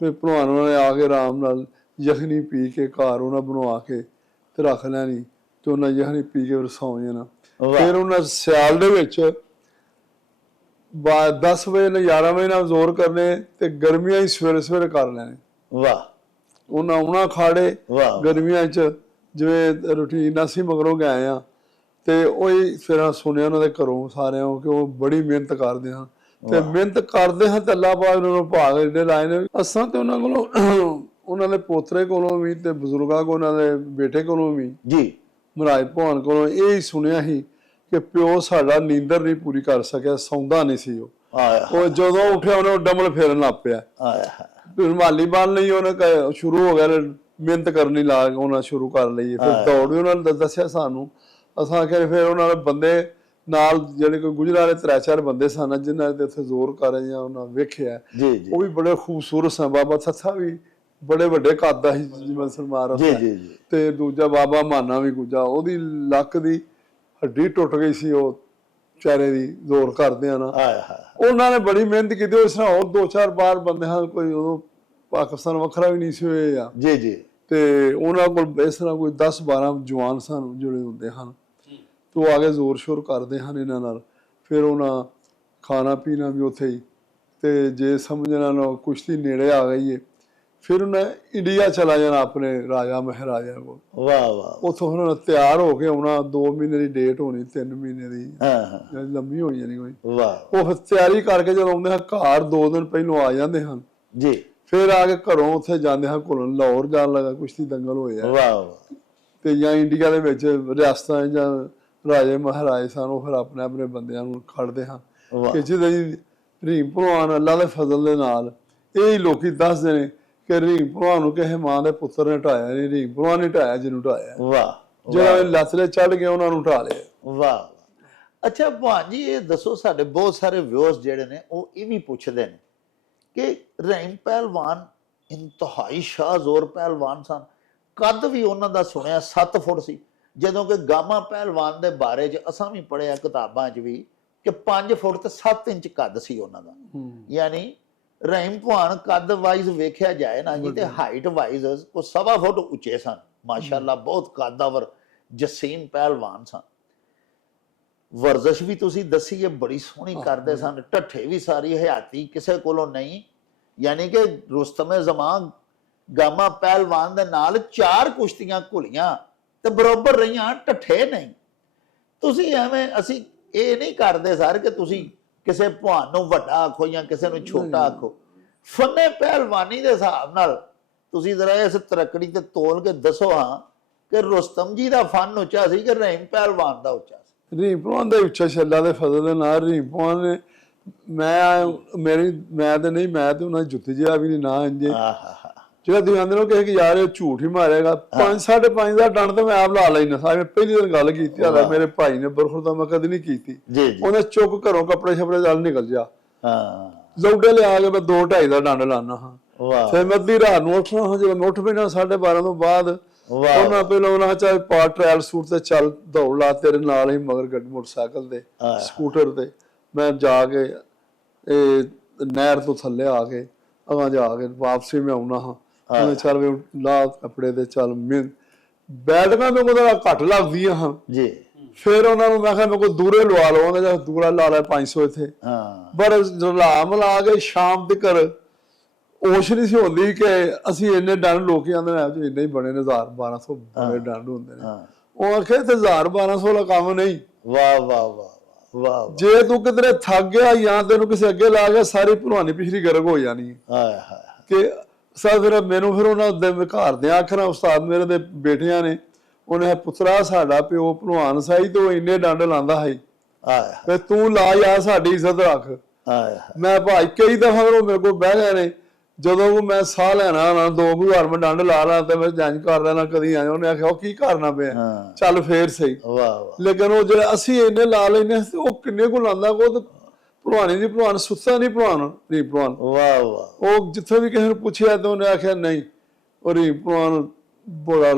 ਫਿਰ ਭਲਵਾਨ ਉਹਨਾਂ ਨੇ ਆ ਕੇ ਆਰਾਮ ਨਾਲ ਯਖਨੀ ਪੀ ਕੇ ਘਰ ਉਹਨਾਂ ਬਣਵਾ ਕੇ ਤੇ ਰੱਖ ਲੈਣੀ, ਤੇ ਉਹਨਾਂ ਯਖਨੀ ਪੀ ਕੇ ਫਿਰ ਸੌਂ ਜਾਣਾ। ਫਿਰ ਉਹਨਾਂ ਸਿਆਲ ਦੇ ਵਿੱਚ 10 ਵਜੇ ਨਾਲ 11 ਵਜੇ ਨਾਲ ਜ਼ੋਰ ਕਰਨੇ ਤੇ ਗਰਮੀਆਂ ਹੀ ਸਵੇਰੇ ਕਰ ਲੈਣੇ। ਵਾਹ। ਉਹਨਾਂ ਆਉਣਾ ਖਾੜੇ ਗਰਮੀਆਂ 'ਚ, ਜਿਵੇਂ ਰੂਟੀਨ ਅਸੀਂ ਮਗਰੋਂ ਗਏ ਆ, ਤੇ ਉਹੀ ਫਿਰ ਸੁਣਿਆ ਉਹਨਾਂ ਦੇ ਘਰੋਂ ਸਾਰਿਆਂ ਕਿ ਉਹ ਬੜੀ ਮਿਹਨਤ ਕਰਦੇ ਹਨ। ਤੇ ਮਿਹਨਤ ਕਰਦੇ ਹਾਂ ਤੇ ਅੱਲਾਹ ਪਾਕ ਉਹਨਾਂ ਨੂੰ ਭਾਗ ਜਿਹੜੇ ਲਾਏ ਨੇ। ਅਸਾਂ ਤੇ ਉਹਨਾਂ ਕੋਲੋਂ, ਉਹਨਾਂ ਦੇ ਪੋਤਰੇ ਕੋਲੋਂ ਵੀ ਤੇ ਬਜ਼ੁਰਗਾਂ ਕੋਲ, ਉਹਨਾਂ ਦੇ ਬੇਟੇ ਕੋਲੋਂ ਵੀ ਜੀ, ਮਹਾਰਾਜ ਭਗਵਾਨ ਕੋਲੋਂ ਇਹ ਹੀ ਸੁਣਿਆ ਸੀ ਕਿ ਪਿਓ ਸਾਡਾ ਨੀਂਦਰ ਨਹੀਂ ਪੂਰੀ ਕਰ ਸਕਿਆ, ਸੌਂਦਾ ਨਹੀਂ ਸੀ ਉਹ ਜਦੋਂ ਉੱਠਿਆ ਉਹਨੇ ਡੰਬਲ ਫੇਰਨ ਲੱਗ ਪਿਆ। ਰੁਮਾਲੀ ਬੰਨ ਲਈ ਉਹਨੇ, ਸ਼ੁਰੂ ਹੋ ਗਿਆ ਮਿਹਨਤ ਕਰਨੀ ਲਾ ਉਹਨਾਂ ਸ਼ੁਰੂ ਕਰ ਲਈ। ਫਿਰ ਦੌੜ ਵੀ ਉਹਨਾਂ ਨੇ ਦੱਸਿਆ ਸਾਨੂੰ। ਅਸਾਂ ਆਖਿਆ ਫਿਰ ਉਹਨਾਂ ਦੇ ਬੰਦੇ ਨਾਲ ਜਿਹੜੇ ਕੋਈ ਗੁਜਰਾਂ ਵਾਲੇ 3-4 ਬੰਦੇ ਸਨ ਜਿਨ੍ਹਾਂ ਦੇ ਉੱਥੇ ਜ਼ੋਰ ਕਰ ਰਹੇ ਆ, ਉਹਨਾਂ ਵੇਖਿਆ ਉਹ ਵੀ ਬੜੇ ਖੂਬਸੂਰਤ ਸਨ। ਬਾਬਾ ਥੱਥਾ ਵੀ ਬੜੇ ਵੱਡੇ ਕੱਦ ਦਾ ਸੀ ਜਿਵੇਂ ਸਲਮਾਨ ਤੇ ਦੂਜਾ ਬਾਬਾ ਮਾਨਾ ਵੀ ਗੁੱਜਾ, ਉਹਦੀ ਲੱਕ ਦੀ ਹੱਡੀ ਟੁੱਟ ਗਈ ਸੀ ਉਹ ਚਿਹਰੇ ਦੀ ਜ਼ੋਰ ਕਰਦੇ ਆ ਨਾ। ਉਹਨਾਂ ਨੇ ਬੜੀ ਮਿਹਨਤ ਕੀਤੀ। ਇਸ ਤਰ੍ਹਾਂ ਹੋਰ 2-4 ਬਾਰ ਬੰਦੇ ਹਨ, ਕੋਈ ਉਦੋਂ ਪਾਕਿਸਤਾਨ ਵੱਖਰਾ ਵੀ ਨਹੀਂ ਸੀ ਹੋਏ ਆ ਜੀ ਜੀ, ਤੇ ਉਹਨਾਂ ਕੋਲ ਇਸ ਤਰ੍ਹਾਂ ਕੋਈ 10-12 ਜਵਾਨ ਸਨ ਜਿਹੜੇ ਹੁੰਦੇ ਹਨ, ਤੇ ਉਹ ਆ ਕੇ ਜ਼ੋਰ ਸ਼ੋਰ ਕਰਦੇ ਹਨ ਇਹਨਾਂ ਨਾਲ। ਫਿਰ ਉਹਨਾਂ ਖਾਣਾ ਪੀਣਾ ਵੀ ਉੱਥੇ ਹੀ, ਤੇ ਜੇ ਸਮਝਣਾ ਨਾ ਕੁਸ਼ਤੀ ਨੇੜੇ ਆ ਗਈ ਹੈ ਫਿਰ ਉਹਨੇ ਇੰਡੀਆ ਚਲਾ ਜਾਣਾ ਆਪਣੇ ਰਾਜਾ ਮਹਾਰਾਜਾ ਕੋਲ। ਵਾਹ ਵਾਹ। ਉੱਥੋਂ ਫਿਰ ਉਹਨੇ ਤਿਆਰ ਹੋ ਕੇ ਆਉਣਾ, 2 ਮਹੀਨੇ ਦੀ ਡੇਟ ਹੋਣੀ, 3 ਮਹੀਨੇ ਦੀ, ਹਾਂ ਲੰਮੀ ਹੋਣੀ ਜਾਣੀ ਕੋਈ। ਵਾਹ। ਉਹ ਫਿਰ ਤਿਆਰੀ ਕਰਕੇ ਜਦੋਂ ਆਉਂਦੇ ਹਨ ਘਰ 2 ਦਿਨ ਪਹਿਲੋਂ ਆ ਜਾਂਦੇ ਹਨ ਜੀ। ਫਿਰ ਆ ਕੇ ਘਰੋਂ ਉੱਥੇ ਜਾਂਦੇ ਹਨ ਘੁਲਣ, ਲਾਹੌਰ ਜਾਣ ਲੱਗਾ, ਕੁਸ਼ਤੀ ਦੰਗਲ ਹੋਏ ਆ। ਵਾਹ ਵਾਹ। ਤੇ ਜਾਂ ਇੰਡੀਆ ਦੇ ਵਿੱਚ ਰਿਆਸਤਾਂ ਜਾਂ ਰਾਜੇ ਮਹਾਰਾਜੇ ਸਨ, ਉਹ ਫਿਰ ਆਪਣੇ ਆਪਣੇ ਬੰਦਿਆਂ ਨੂੰ ਖੜਦੇ ਹਨ ਕਿ ਜਿਹਦੇ ਰਹੀਮ ਭਲਵਾਨ ਅੱਲਾ ਦੇ ਫਜ਼ਲ ਦੇ ਨਾਲ, ਇਹ ਲੋਕੀ ਦੱਸਦੇ ਨੇ ਕਿ ਰਹੀਮ ਭਲਵਾਨ ਨੂੰ ਕਿਸੇ ਮਾਂ ਦੇ ਪੁੱਤਰ ਨੇ ਢਾਇਆ ਨਹੀਂ, ਰਹੀਮ ਭਲਵਾਨ ਨੇ ਢਾਇਆ ਜਿਹਨੂੰ ਢਾਇਆ। ਵਾਹ। ਜਿਹੜਾ ਲੱਥਲੇ ਚੜ ਗਏ ਉਹਨਾਂ ਨੂੰ ਢਾ ਲਿਆ। ਵਾਹ। ਅੱਛਾ ਭਾਣ ਜੀ, ਇਹ ਦੱਸੋ, ਸਾਡੇ ਬਹੁਤ ਸਾਰੇ ਵਿਊਅਰਸ ਜਿਹੜੇ ਨੇ ਉਹ ਇਹ ਵੀ ਪੁੱਛਦੇ ਨੇ ਕਿ ਰਹੀਮ ਪਹਿਲਵਾਨ ਇੰਤਹਾਈ ਸ਼ਾਹਜ਼ੋਰ ਪਹਿਲਵਾਨ ਸਨ, ਕੱਦ ਵੀ ਉਹਨਾਂ ਦਾ ਸੁਣਿਆ 7 ਫੁੱਟ ਸੀ, ਜਦੋਂ ਕਿ ਗਾਮਾ ਪਹਿਲਵਾਨ ਦੇ ਬਾਰੇ 'ਚ ਅਸਾਂ ਵੀ ਪੜ੍ਹਿਆ ਕਿਤਾਬਾਂ 'ਚ ਵੀ ਕਿ 5 ਫੁੱਟ ਤੇ 7 ਇੰਚ ਕੱਦ ਸੀ ਉਹਨਾਂ ਦਾ। ਯਾਨੀ ਰਹੀਮ ਭਲਵਾਨ ਕੱਦ ਵਾਈਜ਼ ਵੇਖਿਆ ਜਾਏ ਨਾ ਜੀ ਤੇ ਹਾਈਟ ਵਾਈਜ਼ ਉਹ 1.25 ਫੁੱਟ ਉੱਚੇ ਸਨ, ਮਾਸ਼ਾਅੱਲਾ ਬਹੁਤ ਕੱਦਾਵਰ ਜਸੀਮ ਪਹਿਲਵਾਨ ਸਨ। ਵਰਜ਼ਸ਼ ਵੀ ਤੁਸੀਂ ਦੱਸੀ ਹੈ ਬੜੀ ਸੋਹਣੀ ਕਰਦੇ ਸਨ, ਢੱਠੇ ਵੀ ਸਾਰੀ ਹਯਾਤੀ ਕਿਸੇ ਕੋਲੋਂ ਨਹੀਂ। ਯਾਨੀ ਕਿ ਰੁਸਤਮੇ ਜ਼ਮਾਨ ਗਾਮਾ ਪਹਿਲਵਾਨ ਦੇ ਨਾਲ 4 ਕੁਸ਼ਤੀਆਂ ਘੁਲੀਆਂ ਤੇ ਬਰੋਬਰ ਰਹੀਆਂ, ਢੱਠੇ ਨਹੀਂ। ਤੁਸੀਂ ਐਵੇਂ, ਅਸੀਂ ਇਹ ਨਹੀਂ ਕਰਦੇ ਸਰ ਕਿ ਤੁਸੀਂ ਕਿਸੇ ਭਲਵਾਨ ਨੂੰ ਵੱਡਾ ਆਖੋ ਜਾਂ ਕਿਸੇ ਨੂੰ ਛੋਟਾ ਆਖੋ। ਫਨੇ ਪਹਿਲਵਾਨੀ ਦੇ ਹਿਸਾਬ ਨਾਲ ਤੁਸੀਂ ਜ਼ਰਾ ਇਸ ਤਰਕੜੀ ਤੇ ਤੋਲ ਕੇ ਦੱਸੋ ਹਾਂ ਕਿ ਰੁਸਤਮ ਜੀ ਦਾ ਫਨ ਉੱਚਾ ਸੀ ਕਿ ਰਹੀਮ ਪਹਿਲਵਾਨ ਦਾ ਉੱਚਾ ਸੀ? ਰਹੀਮ ਭਲਵਾਨ ਦਾ ਉੱਚਾ ਛੱਲਾ ਦੇ ਫਜ਼ਲ ਦੇ ਨਾਲ ਰਹੀਮ ਭਲਵਾਨ ਨੇ, ਮੈਂ ਤੇ ਨਹੀਂ, ਮੈਂ ਤੇ ਉਹਨਾਂ ਦੀ ਜੁੱਤੀ ਜਿਹਾ ਵੀ ਨਹੀਂ ਨਾ ਇੰਜੇ ਜਿਹੜਾ ਤੁਸੀਂ ਆਂਦੇ ਹੋ ਕਿ ਯਾਰ ਇਹ ਝੂਠ ਹੀ ਮਾਰੇਗਾ। 5 5.5 ਦਾ ਡੰਡ ਤੇ ਮੈਂ ਆਪ ਲਾ ਲੈਣਾ ਸਾਂ। ਮੈਂ ਪਹਿਲੀ ਦਿਨ ਗੱਲ ਕੀਤੀ ਆ, ਮੇਰੇ ਭਾਈ ਨੇ ਬਰਖੁਰਦਾ ਮੈਂ ਕਦੇ ਨਹੀਂ ਕੀਤੀ। ਉਹਨੇ ਚੁੱਕ ਘਰੋਂ ਕੱਪੜੇ ਛਪੜੇ ਨਾਲ ਨਿਕਲ ਜਾ, ਜ਼ੌਡੇ ਲਿਆ ਕੇ ਮੈਂ 2 2.5 ਦਾ ਡੰਡ ਲਾਣਾ ਹਾਂ। ਫਿਰ ਮੈਂ ਅੱਧੀ ਰਾਤ ਨੂੰ ਉੱਠਣਾ ਹਾਂ, ਜਦੋਂ ਮੈਂ ਉੱਠ ਪੈਣਾ 12:30 ਤੋਂ ਬਾਅਦ ਉਹਨਾਂ ਪਹਿਲਾਂ ਉਹਨਾਂ ਚਾਹੇ ਪਾਰ ਟ੍ਰਾਇਲ ਸੂਟ ਤੇ ਚੱਲ ਦੌੜ ਲਾ, ਤੇਰੇ ਨਾਲ ਹੀ ਮਗਰ ਗੱਡੀ ਮੋਟਰਸਾਈਕਲ ਤੇ ਸਕੂਟਰ ਤੇ ਮੈਂ ਜਾ ਕੇ ਇਹ ਨਹਿਰ ਤੋਂ ਥੱਲੇ ਆ ਕੇ ਅਗਾਂ ਜਾ ਕੇ ਵਾਪਸੀ ਮੈਂ ਆਉਣਾ ਹਾਂ। ਚੱਲ ਵੀ ਲਾ ਕੱਪੜੇ ਤੇ ਚੱਲ ਬੈਠਕਾਂ ਮੇਰੇ ਕੋਲ ਘੱਟ ਲੱਗਦੀਆਂ ਹਨ ਜੀ। ਫਿਰ ਉਹਨਾਂ ਨੂੰ ਮੈਂ ਕਿਹਾ ਮੇਰੇ ਕੋਲ ਦੂਰੇ ਲਵਾ ਲਵਾਂਗੇ, ਜਾਂ ਦੂਰਾ ਲਾ ਲਿਆ 500 ਇੱਥੇ। ਪਰ ਲਾ ਮਿਲਾ ਕੇ ਸ਼ਾਮ ਤੱਕ ਹੋਸ਼ ਨਹੀਂ ਸੀ ਹੁੰਦੀ ਕਿ ਅਸੀਂ ਇੰਨੇ ਡੰਡ ਲੋਕੀ ਆਂਦੇ ਨੇ ਇੰਨੇ ਹੀ ਬਣੇ ਨੇ, 1000 1200 ਬੜੇ ਡੰਡ ਹੁੰਦੇ ਨੇ। ਉਹ ਆਖੇ ਤੇ 1000 1200 ਦਾ ਕੰਮ ਨਹੀਂ। ਵਾਹ ਵਾਹ ਵਾਹ ਵਾਹ। ਜੇ ਤੂੰ ਕਿਧਰੇ ਥੱਕ ਗਿਆ ਜਾਂ ਤੈਨੂੰ ਕਿਸੇ ਅੱਗੇ ਲਾ ਗਿਆ, ਸਾਰੀ ਭਲਵਾਨੀ ਪਿਛਲੀ ਗਰਗ ਹੋ ਜਾਣੀ ਕਿ ਸਰ। ਫਿਰ ਮੈਨੂੰ ਫਿਰ ਉਹਨਾਂ ਦੇ ਘਰ ਦੇ ਆਖਣਾ, ਉਸਤਾਦ ਮੇਰੇ ਦੇ ਬੇਟਿਆਂ ਨੇ, ਉਹਨੇ ਪੁੱਤਰਾ ਸਾਡਾ ਪਿਓ ਭਲਵਾਨ ਸਾਈ ਤੇ ਉਹ ਇੰਨੇ ਡੰਡ ਲਾਂਦਾ ਹੈ, ਤੇ ਤੂੰ ਲਾ ਯਾਰ ਸਾਡੀ ਇੱਜ਼ਤ ਰੱਖ। ਮੈਂ ਭਾਈ ਕਈ ਦਫਾ ਉਹ ਮੇਰੇ ਕੋਲ ਬਹਿ ਗਏ ਨੇ, ਜਦੋਂ ਮੈਂ ਸਾਹ ਲੈਣਾ ਨਾ 2 ਵਾਰ ਮੈਂ ਡੰਡ ਲਾ ਲਾ ਤੇ ਮੈਂ ਜੰਜ ਕਰ ਲੈਣਾ, ਕਦੀ ਆਇਆ ਉਹਨੇ ਆਖਿਆ ਉਹ ਕੀ ਕਰਨਾ ਪਿਆ, ਚੱਲ ਫੇਰ ਸਹੀ। ਲੇਕਿਨ ਉਹ ਜਿਹੜੇ ਅਸੀਂ ਇੰਨੇ ਲਾ ਲੈਨੇ ਉਹ ਕਿੰਨੇ ਕੋ ਲਾਂਦਾ, ਉਹ ਭਲਵਾਨੀ ਦੀ ਭਲਵਾਨ ਸੁੱਤਾ ਨਹੀਂ ਭਲਵਾਨ ਨਹੀਂ ਭਲਵਾਨ। ਵਾਹ ਵਾਹ। ਉਹ ਜਿੱਥੇ ਵੀ ਕਿਸੇ ਨੂੰ ਪੁੱਛਿਆ ਤਾਂ ਉਹਨੇ ਆਖਿਆ ਨਹੀਂ ਉਹ ਰਹੀਮ ਭਲਵਾਨ ਬੜਾ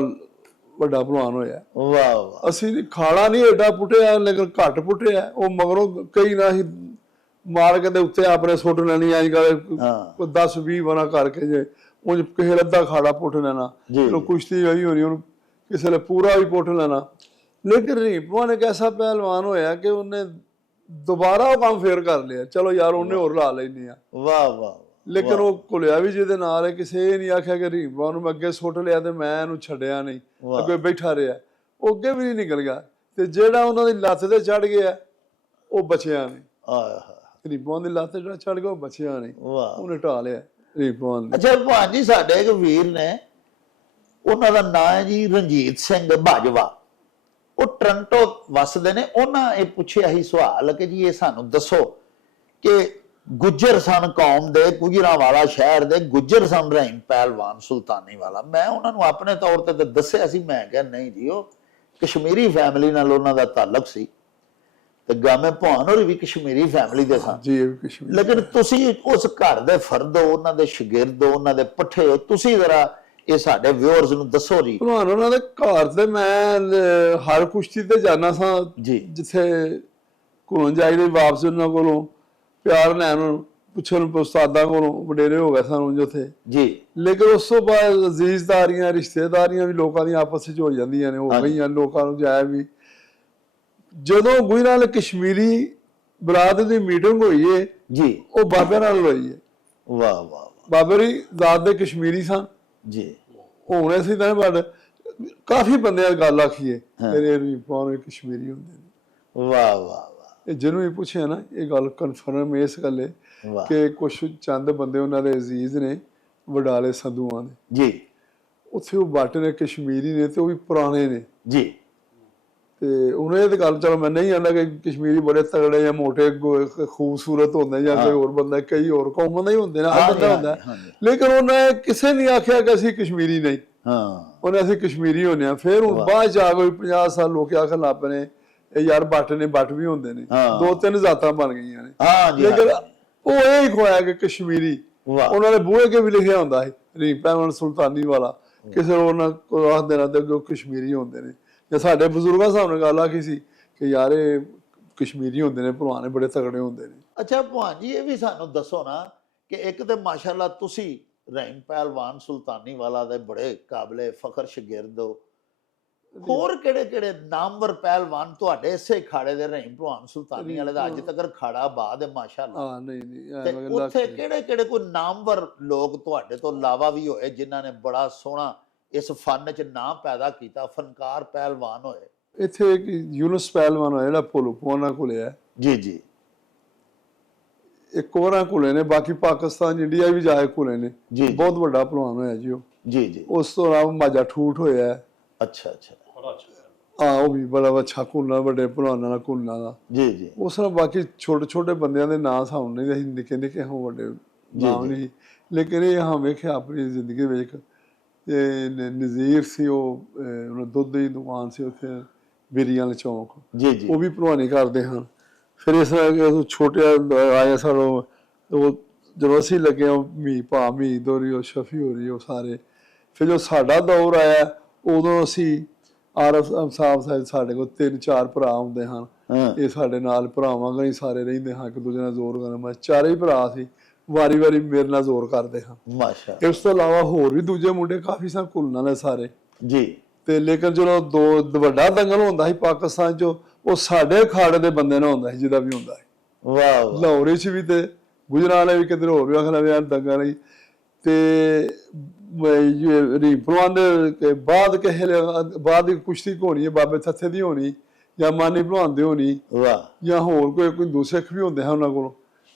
ਵੱਡਾ ਭਲਵਾਨ ਹੋਇਆ। ਵਾਹ ਵਾਹ। ਅਸੀਂ ਖਾਲਾ ਨਹੀਂ ਏਡਾ ਪੁੱਟਿਆ, ਲੇਕਿਨ ਘੱਟ ਪੁੱਟਿਆ। ਉਹ ਮਗਰੋਂ ਕਈ ਨਾ ਹੀ ਮਾਰ ਕੇ ਦੇ ਉੱਤੇ ਆਪਣੇ ਸੁੱਟ ਲੈਣੀ, ਅੱਜ ਕੱਲ 10 20 ਵਾਰਾਂ ਕਰਕੇ ਜੇ ਉਹ ਕਿਸੇ ਅੱਧਾ ਖਾੜਾ ਪੁੱਟ ਲੈਣਾ, ਕੁਸ਼ਤੀ ਹੋਈ ਹੋਣੀ ਉਹਨੂੰ ਕਿਸੇ ਨੇ ਪੂਰਾ ਵੀ ਪੁੱਟ ਲੈਣਾ। ਲੇਕਿਨ ਰਹੀਮ ਭਲਵਾਨ ਇੱਕ ਐਸਾ ਪਹਿਲਵਾਨ ਹੋਇਆ ਕਿ ਉਹਨੇ ਦੁਬਾਰਾ ਉਹ ਕੰਮ ਫੇਰ ਕਰ ਲਿਆ। ਚਲੋ ਯਾਰ ਉਹਨੇ ਹੋਰ ਲਾ ਲੈਨੇ ਆ। ਵਾਹ ਵਾਹ। ਲੇਕਿਨ ਉਹ ਕੁਲਿਆ ਵੀ ਜਿਹਦੇ ਨਾਲ ਹੈ, ਕਿਸੇ ਇਹ ਨਹੀਂ ਆਖਿਆ ਕਿ ਰਹੀਮ ਭਲਵਾਨ ਨੂੰ ਮੈਂ ਅੱਗੇ ਸੁੱਟ ਲਿਆ ਤੇ ਮੈਂ ਇਹਨੂੰ ਛੱਡਿਆ ਨਹੀਂ, ਅੱਗੇ ਬੈਠਾ ਰਿਹਾ। ਉਹ ਅੱਗੇ ਵੀ ਨਹੀਂ ਨਿਕਲ ਗਿਆ, ਤੇ ਜਿਹੜਾ ਉਹਨਾਂ ਦੀ ਲੱਤ ਤੇ ਚੜ ਗਿਆ ਉਹ ਬਚਿਆ ਨਹੀਂ। ਰਹੀਮ ਭਲਵਾਨ ਦੀ ਲੱਤ ਤੇ ਚੜ ਗਿਆ ਉਹ ਬਚਿਆ ਨਹੀਂ, ਉਹਨੇ ਢਾ ਲਿਆ ਰਹੀਮ ਭਲਵਾਨ ਨੇ। ਅੱਛਾ ਭਲਵਾਨ ਜੀ, ਸਾਡੇ ਇੱਕ ਵੀਰ ਨੇ, ਉਹਨਾਂ ਦਾ ਨਾਂ ਹੈ ਜੀ ਰਣਜੀਤ ਸਿੰਘ ਬਾਜਵਾ, ਉਹ ਟੋਰਾਂਟੋ ਵਸਦੇ ਨੇ। ਉਹਨਾਂ ਇਹ ਪੁੱਛਿਆ ਹੀ ਸਵਾਲ ਕਿ ਜੀ ਇਹ ਸਾਨੂੰ ਦੱਸੋ ਕਿ ਗੁੱਜਰ ਸਨ ਕੌਮ ਦੇ, ਗੁਜਰਾਂਵਾਲਾ ਸ਼ਹਿਰ ਦੇ ਗੁੱਜਰ ਸਨ ਰਹੀਮ ਪਹਿਲਵਾਨ ਸੁਲਤਾਨੀ ਵਾਲਾ। ਮੈਂ ਉਹਨਾਂ ਨੂੰ ਆਪਣੇ ਤੌਰ ਤੇ ਦੱਸਿਆ ਸੀ, ਮੈਂ ਕਿਹਾ ਨਹੀਂ ਜੀ ਉਹ ਕਸ਼ਮੀਰੀ ਫੈਮਿਲੀ ਨਾਲ ਉਹਨਾਂ ਦਾ ਤਾਲੁਕ ਸੀ, ਤੇ ਗਾਮੇ ਭਲਵਾਨ ਹੋਰੀ ਵੀ ਕਸ਼ਮੀਰੀ ਫੈਮਿਲੀ ਦੇ ਸਨ ਜੀ। ਲੇਕਿਨ ਤੁਸੀਂ ਉਸ ਘਰ ਦੇ ਫਰਦ ਹੋ, ਉਹਨਾਂ ਦੇ ਸ਼ਾਗਿਰਦ ਹੋ, ਉਹਨਾਂ ਦੇ ਪੱਠੇ ਹੋ, ਤੁਸੀਂ ਜ਼ਰਾ ਇਹ ਸਾਡੇ ਵਿਊਅਰਸ ਨੂੰ ਦੱਸੋ ਜੀ। ਭਲਵਾਨ ਉਹਨਾਂ ਦੇ ਘਰ ਤੇ ਮੈਂ ਹਰ ਕੁਸ਼ਤੀ ਤੇ ਜਾਣਾ ਸਾਂ ਜੀ, ਜਿੱਥੇ ਘੁਲਣ ਜਾਈਦੇ ਵਾਪਸ ਉਹਨਾਂ ਕੋਲੋਂ ਪਿਆਰ ਲੈਣ ਪੁੱਛਣ ਉਸਤਾਦਾਂ ਕੋਲੋਂ ਵਡੇਰੇ ਹੋ ਗਏ ਸਾਨੂੰ ਜਿੱਥੇ ਜੀ। ਲੇਕਿਨ ਉਸ ਤੋਂ ਬਾਅਦ ਅਜ਼ੀਜ਼ਦਾਰੀਆਂ ਰਿਸ਼ਤੇਦਾਰੀਆਂ ਵੀ ਲੋਕਾਂ ਦੀਆਂ ਆਪਸ ਵਿੱਚ ਹੋ ਜਾਂਦੀਆਂ ਨੇ, ਹੋ ਗਈਆਂ। ਲੋਕਾਂ ਨੂੰ ਜਾਇਆ ਵੀ ਜਦੋਂ ਗੁਜਰਾਂ ਕਸ਼ਮੀਰੀ ਬਰਾਤ ਦੀ ਮੀਟਿੰਗ ਹੋਈ ਹੈ ਜੀ, ਉਹ ਬਾਬਿਆਂ ਨਾਲ ਹੋਈ ਹੈ। ਵਾਹ ਵਾਹ। ਬਾਬੇ ਦੀ ਜ਼ਾਤ ਦੇ ਕਸ਼ਮੀਰੀ ਸਨ ਜੀ ਹੁਣ ਅਸੀਂ ਤਾਂ ਬੜ ਕਾਫੀ ਬੰਦਿਆਂ ਦੀ ਗੱਲ ਆਖੀਏ ਤੇਰੇ ਰੀਪਾਂ ਕਸ਼ਮੀਰੀ ਹੁੰਦੇ ਨੇ। ਵਾਹ ਵਾਹ ਵਾਹ, ਇਹ ਜਿਹਨੂੰ ਵੀ ਪੁੱਛਿਆ ਨਾ ਇਹ ਗੱਲ ਕਨਫਰਮ ਇਸ ਗੱਲ ਹੈ ਵਾਹ ਕਿ ਕੁਛ ਚੰਦ ਬੰਦੇ ਉਹਨਾਂ ਦੇ ਅਜ਼ੀਜ਼ ਨੇ ਵਡਾਲੇ ਸੰਧੂਆਂ ਦੇ, ਜੀ ਉੱਥੇ ਉਹ ਬਾਟੇ ਨੇ ਕਸ਼ਮੀਰੀ ਨੇ ਤੇ ਉਹ ਵੀ ਪੁਰਾਣੇ ਨੇ। ਜੀ ਤੇ ਉਹਨੇ ਇਹ ਤਾਂ ਗੱਲ ਚਲੋ ਮੈਂ ਨਹੀਂ ਆਂਦਾ ਕਿ ਕਸ਼ਮੀਰੀ ਬੜੇ ਤਗੜੇ ਜਾਂ ਮੋਟੇ ਖੂਬਸੂਰਤ ਹੁੰਦੇ ਜਾਂ ਕੋਈ ਹੋਰ ਬੰਦਾ, ਕਈ ਹੋਰ ਕੌਮਾਂ ਦਾ ਹੀ ਹੁੰਦੇ ਨੇ, ਹਰ ਬੰਦਾ ਹੁੰਦਾ, ਲੇਕਿਨ ਉਹਨੇ ਕਿਸੇ ਨੇ ਆਖਿਆ ਕਿ ਅਸੀਂ ਕਸ਼ਮੀਰੀ ਨਹੀਂ, ਉਹਨੇ ਅਸੀਂ ਕਸ਼ਮੀਰੀ ਹੁੰਦੇ ਆ। ਫਿਰ ਹੁਣ ਬਾਅਦ ਚ ਆ ਕੋਈ 50 ਸਾਲ ਲੋਕ ਆਖਣ ਲੱਗ ਪਏ ਨੇ ਇਹ ਯਾਰ ਬੱਟ ਨੇ, ਬੱਟ ਵੀ ਹੁੰਦੇ ਨੇ, 2-3 ਜ਼ਾਤਾਂ ਬਣ ਗਈਆਂ ਨੇ, ਲੇਕਿਨ ਉਹ ਇਹ ਹੀ ਖਵਾਇਆ ਕਿ ਕਸ਼ਮੀਰੀ। ਉਹਨਾਂ ਦੇ ਬੂਹੇ ਕੇ ਵੀ ਲਿਖਿਆ ਹੁੰਦਾ ਹੈ ਰੀਪ ਪੈਲਵਾਨ ਸੁਲਤਾਨੀ ਵਾਲਾ, ਕਿਸੇ ਉਹਨਾਂ ਕੋਲ ਆਖਦੇ ਨਾ ਤੇ ਕਸ਼ਮੀਰੀ ਹੁੰਦੇ ਨੇ। ਜਾਂ ਸਾਡੇ ਬਜ਼ੁਰਗਾਂ ਸਾਹਮਣੇ ਗੱਲ ਆਖੀ ਸੀ ਕਿ ਯਾਰ ਇਹ ਕਸ਼ਮੀਰੀ ਹੁੰਦੇ ਨੇ, ਭਲਵਾਨ ਬੜੇ ਤਗੜੇ ਹੁੰਦੇ ਨੇ। ਅੱਛਾ ਭਲਵਾਨ ਜੀ ਇਹ ਵੀ ਸਾਨੂੰ ਦੱਸੋ ਨਾ ਕਿ ਇੱਕ ਤੇ ਮਾਸ਼ਾਅੱਲਾ ਤੁਸੀਂ ਰਹੀਮ ਪਹਿਲਵਾਨ ਸੁਲਤਾਨੀ ਵਾਲਾ ਦੇ ਬੜੇ ਕਾਬਲੇ ਫਖਰ ਸ਼ਾਗਿਰਦ ਹੋ, ਹੋਰ ਕਿਹੜੇ ਕਿਹੜੇ ਨਾਮਵਰ ਪਹਿਲਵਾਨ ਤੁਹਾਡੇ ਇਸੇ ਖਾੜੇ ਦੇ ਰਹੀਮ ਪਹਿਲਵਾਨ ਸੁਲਤਾਨੀ ਵਾਲੇ ਦਾ ਅੱਜ ਤੱਕ ਖਾੜਾ ਆਬਾਦ ਹੈ ਮਾਸ਼ਾਅੱਲਾ? ਹਾਂ ਨਹੀਂ ਤੇ ਉੱਥੇ ਕਿਹੜੇ ਕਿਹੜੇ ਕੋਈ ਨਾਮਵਰ ਲੋਕ ਤੁਹਾਡੇ ਤੋਂ ਇਲਾਵਾ ਵੀ ਹੋਏ ਜਿਨ੍ਹਾਂ ਨੇ ਬੜਾ ਸੋਹਣਾ ਇਸ ਫਨ ਚ ਨਾਂ ਪੈਦਾ ਕੀਤਾ, ਫਨਕਾਰ ਪਹਿਲਵਾਨ ਹੋਏ? ਇੱਥੇ ਇੱਕ ਯੂਨਸ ਪਹਿਲਵਾਨ ਹੋਇਆ ਜਿਹੜਾ ਭੋਲੂਪੁਰ ਕੋਲੇ ਹੈ ਜੀ ਜੀ, ਇੱਕ ਹੋਰਾਂ ਕੋਲੇ ਨੇ, ਬਾਕੀ ਪਾਕਿਸਤਾਨ ਇੰਡੀਆ ਵੀ ਜਾਏ ਕੋਲੇ ਨੇ, ਜੀ ਬਹੁਤ ਵੱਡਾ ਪਹਿਲਵਾਨ ਹੋਇਆ ਜੀ ਉਹ। ਜੀ ਜੀ, ਉਸ ਤੋਂ ਇਲਾਵਾ ਮਾਜਾ ਠੂਠ ਹੋਇਆ। ਅੱਛਾ ਅੱਛਾ, ਹਾਂ ਉਹ ਵੀ ਬੜਾ ਅੱਛਾ ਘੁਲਣਾ, ਵੱਡੇ ਪਹਿਲਵਾਨਾਂ ਦਾ ਘੁਲਣਾ ਦਾ। ਜੀ ਜੀ, ਉਸ ਤਰ੍ਹਾਂ ਬਾਕੀ ਛੋਟੇ ਛੋਟੇ ਬੰਦਿਆਂ ਦੇ ਨਾਂ ਸਾਹਮਣੇ ਨਹੀਂ, ਅਸੀਂ ਨਿੱਕੇ ਨਿੱਕੇ ਹੋ ਵੱਡੇ ਨਾਮ ਨਹੀਂ, ਲੇਕਿਨ ਇਹ ਹਾਂ ਵੇਖਿਆ ਆਪਣੀ ਜ਼ਿੰਦਗੀ ਵਿੱਚ ਨਜ਼ੀਰ ਸੀ, ਉਹ ਉਹਨਾਂ ਦੁੱਧ ਦੀ ਦੁਕਾਨ ਸੀ ਉੱਥੇ ਬਿਰੀਆਂ ਵਾਲੇ ਚੌਂਕ, ਜੀ ਜੀ, ਉਹ ਵੀ ਭਲਵਾਨੀ ਕਰਦੇ ਹਨ। ਫਿਰ ਇਸ ਤਰ੍ਹਾਂ ਛੋਟੇ ਆਏ ਸਾਨੂੰ, ਉਹ ਜਦੋਂ ਅਸੀਂ ਲੱਗੇ ਮੀ ਦੋਰੀ, ਉਹ ਸ਼ਫੀ ਹੋ ਰਹੀ, ਉਹ ਸਾਰੇ। ਫਿਰ ਜੋ ਸਾਡਾ ਦੌਰ ਆਇਆ ਉਦੋਂ ਅਸੀਂ ਆਰਫ ਸਾਹਿਬ ਸਾਡੇ ਕੋਲ 3-4 ਭਰਾ ਹੁੰਦੇ ਹਨ, ਇਹ ਸਾਡੇ ਨਾਲ ਭਰਾਵਾਂ ਹੀ ਸਾਰੇ ਰਹਿੰਦੇ ਹਾਂ, ਇੱਕ ਦੂਜੇ ਨਾਲ ਜ਼ੋਰ ਕਰਨ। ਮੈਂ 4 ਹੀ ਭਰਾ ਸੀ, ਵਾਰੀ ਵਾਰੀ ਮੇਰੇ ਨਾਲ ਜ਼ੋਰ ਕਰਦੇ ਹਾਂ। ਮਾਸ਼ਾਅੱਲਾ। ਇਸ ਤੋਂ ਇਲਾਵਾ ਹੋਰ ਵੀ ਦੂਜੇ ਮੁੰਡੇ ਕਾਫੀ ਸਾਰੇ ਘੁਲਣ ਵਾਲੇ ਸਾਰੇ ਜੀ। ਤੇ ਲੇਕਿਨ ਜਦੋਂ ਵੱਡਾ ਦੰਗਲ ਹੁੰਦਾ ਸੀ ਪਾਕਿਸਤਾਨ ਚ, ਉਹ ਸਾਡੇ ਖਾੜੇ ਦੇ ਬੰਦੇ ਨਾਲ ਹੁੰਦਾ ਸੀ, ਜਿਹਦਾ ਵੀ ਹੁੰਦਾ ਹੈ। ਵਾਹ, ਲਾਹੌਰ ਚ ਵੀ ਤੇ ਗੁਜਰਾਤ ਵੀ ਕਿਧਰ ਹੋਰ ਵੀ ਆਖਣਾ ਵੀ ਯਾਰ ਦੰਗਲ ਨਹੀਂ। ਤੇ ਭਲਵਾਨ ਦੇ ਬਾਅਦ ਬਾਅਦ ਦੀ ਕੁਸ਼ਤੀ ਹੋਣੀ ਹੈ, ਬਾਬੇ ਥੱਥੇ ਦੀ ਹੋਣੀ ਜਾਂ ਮਾਨੀ ਭਲਵਾਨ ਦੀ ਹੋਣੀ, ਜਾਂ ਹੋਰ ਕੋਈ ਦੂਸਰੇ ਵੀ ਹੁੰਦੇ ਹਨ ਉਹਨਾਂ ਕੋਲ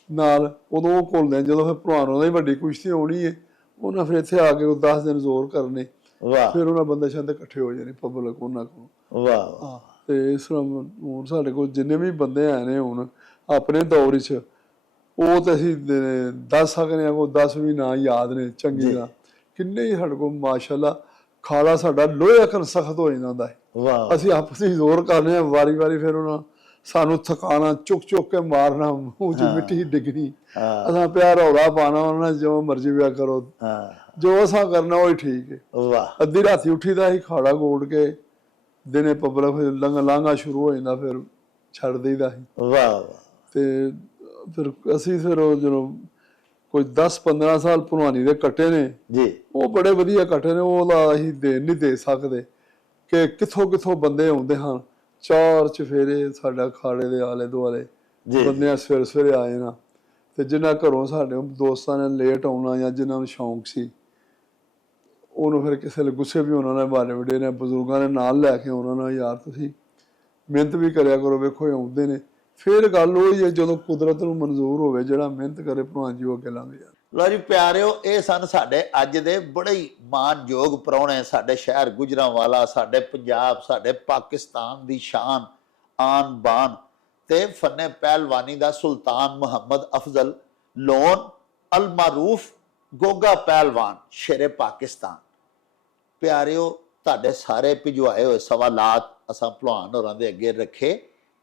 ਨਾਲ, ਉਦੋਂ ਉਹ ਘੁਲਦੇ। ਜਦੋਂ ਫਿਰ ਭਲਵਾਨ ਉਹਨਾਂ ਦੀ ਵੱਡੀ ਕੁਸ਼ਤੀ ਹੋਣੀ ਹੈ, ਉਹਨਾਂ ਫਿਰ ਇੱਥੇ ਆ ਕੇ 10 ਦਿਨ ਜ਼ੋਰ ਕਰਨੇ, ਫਿਰ ਉਹਨਾਂ ਬੰਦੇ ਸ਼ਾਇਦ ਇਕੱਠੇ ਹੋ ਜਾਣੇ ਪਬਲਿਕ ਉਹਨਾਂ ਕੋਲ। ਵਾਹ। ਤੇ ਇਸ ਤਰ੍ਹਾਂ ਹੁਣ ਸਾਡੇ ਕੋਲ ਜਿੰਨੇ ਵੀ ਬੰਦੇ ਆਏ ਨੇ ਹੁਣ ਆਪਣੇ ਦੌਰ 'ਚ, ਉਹ ਤਾਂ ਅਸੀਂ ਦੱਸ ਸਕਦੇ ਹਾਂ, ਕੋਈ 10 ਵੀ ਨਾਂ ਯਾਦ ਨੇ ਚੰਗੀ ਤਰ੍ਹਾਂ। ਕਿੰਨੇ ਹੀ ਸਾਡੇ ਕੋਲ ਮਾਸ਼ਾਅੱਲਾ ਖਾਲਾ ਸਾਡਾ ਲੋਹੇ ਅਖਰ ਸਖਤ ਹੋ ਜਾਂਦਾ ਹੁੰਦਾ ਹੈ। ਅਸੀਂ ਆਪਸ ਵਿੱਚ ਜ਼ੋਰ ਕਰਨੇ ਹਾਂ ਵਾਰੀ ਵਾਰੀ, ਫਿਰ ਉਹਨਾਂ ਸਾਨੂੰ ਥਕਾਣਾ, ਚੁੱਕ ਚੁੱਕ ਕੇ ਮਾਰਨਾ, ਮੂੰਹ 'ਚ ਮਿੱਟੀ ਡਿੱਗਣੀ, ਅਸਾਂ ਪਿਆ ਰੌਲਾ ਪਾਉਣਾ, ਉਹਨਾਂ ਜੋ ਮਰਜ਼ੀ ਵਿਆ ਕਰੋ, ਜੋ ਅਸਾਂ ਕਰਨਾ ਉਹੀ ਠੀਕ ਹੈ। ਅੱਧੀ ਰਾਤੀ ਉੱਠੀ ਦਾ ਅਸੀਂ ਖਾੜਾ ਗੋੜ ਕੇ ਦਿਨੇ ਪਬਲਿਕ ਲਾਂਘਾ ਸ਼ੁਰੂ ਹੋ ਜਾਂਦਾ, ਫਿਰ ਛੱਡ ਦਈਦਾ ਸੀ। ਤੇ ਫਿਰ ਅਸੀਂ ਜਦੋਂ ਕੋਈ 10-15 ਸਾਲ ਭਲਵਾਨੀ ਦੇ ਕੱਟੇ ਨੇ ਜੀ, ਉਹ ਬੜੇ ਵਧੀਆ ਕੱਟੇ ਨੇ, ਉਹਦਾ ਅਸੀਂ ਨਹੀਂ ਦੇ ਸਕਦੇ ਕਿ ਕਿੱਥੋਂ ਕਿੱਥੋਂ ਬੰਦੇ ਆਉਂਦੇ ਹਨ। 4 ਚਫੇਰੇ ਸਾਡਾ ਖਾੜੇ ਦੇ ਆਲੇ ਦੁਆਲੇ ਬੰਦੇ ਸਵੇਰੇ ਸਵੇਰੇ ਆਏ ਨਾ, ਤੇ ਜਿਨ੍ਹਾਂ ਘਰੋਂ ਸਾਡੇ ਦੋਸਤਾਂ ਨੇ ਲੇਟ ਆਉਣਾ ਜਾਂ ਜਿਨ੍ਹਾਂ ਨੂੰ ਸ਼ੌਂਕ ਸੀ, ਉਹਨੂੰ ਫਿਰ ਕਿਸੇ ਵੇਲੇ ਗੁੱਸੇ ਵੀ ਉਹਨਾਂ ਨੇ ਬਾਰੇ ਵਡੇ ਨੇ, ਬਜ਼ੁਰਗਾਂ ਨੇ ਨਾਲ ਲੈ ਕੇ ਉਹਨਾਂ ਨਾਲ, ਯਾਰ ਤੁਸੀਂ ਮਿਹਨਤ ਵੀ ਕਰਿਆ ਕਰੋ, ਵੇਖੋ ਆਉਂਦੇ ਨੇ। ਫਿਰ ਗੱਲ ਉਹੀ ਹੈ, ਜਦੋਂ ਕੁਦਰਤ ਨੂੰ ਮਨਜ਼ੂਰ ਹੋਵੇ, ਜਿਹੜਾ ਮਿਹਨਤ ਕਰੇ ਭਲਵਾਨ ਜੀ ਉਹ ਅੱਗੇ ਲੰਘ ਜਾਂਦਾ। ਲਓ ਜੀ ਪਿਆਰਿਓ, ਇਹ ਸਨ ਸਾਡੇ ਅੱਜ ਦੇ ਬੜੇ ਹੀ ਮਾਣਯੋਗ ਪ੍ਰਾਹੁਣੇ, ਸਾਡੇ ਸ਼ਹਿਰ ਗੁਜਰਾਂਵਾਲਾ, ਸਾਡੇ ਪੰਜਾਬ, ਸਾਡੇ ਪਾਕਿਸਤਾਨ ਦੀ ਸ਼ਾਨ, ਆਨ ਬਾਨ ਤੇ ਫਨੇ ਪਹਿਲਵਾਨੀ ਦਾ ਸੁਲਤਾਨ ਮੁਹੰਮਦ ਅਫਜ਼ਲ ਲੋਨ ਅਲ ਮਾਰੂਫ ਗੋਗਾ ਪਹਿਲਵਾਨ ਸ਼ੇਰੇ ਪਾਕਿਸਤਾਨ। ਪਿਆਰਿਓ, ਤੁਹਾਡੇ ਸਾਰੇ ਭਿਜਵਾਏ ਹੋਏ ਸਵਾਲਾਤ ਅਸਾਂ ਭਲਵਾਨ ਹੋਰਾਂ ਦੇ ਅੱਗੇ ਰੱਖੇ,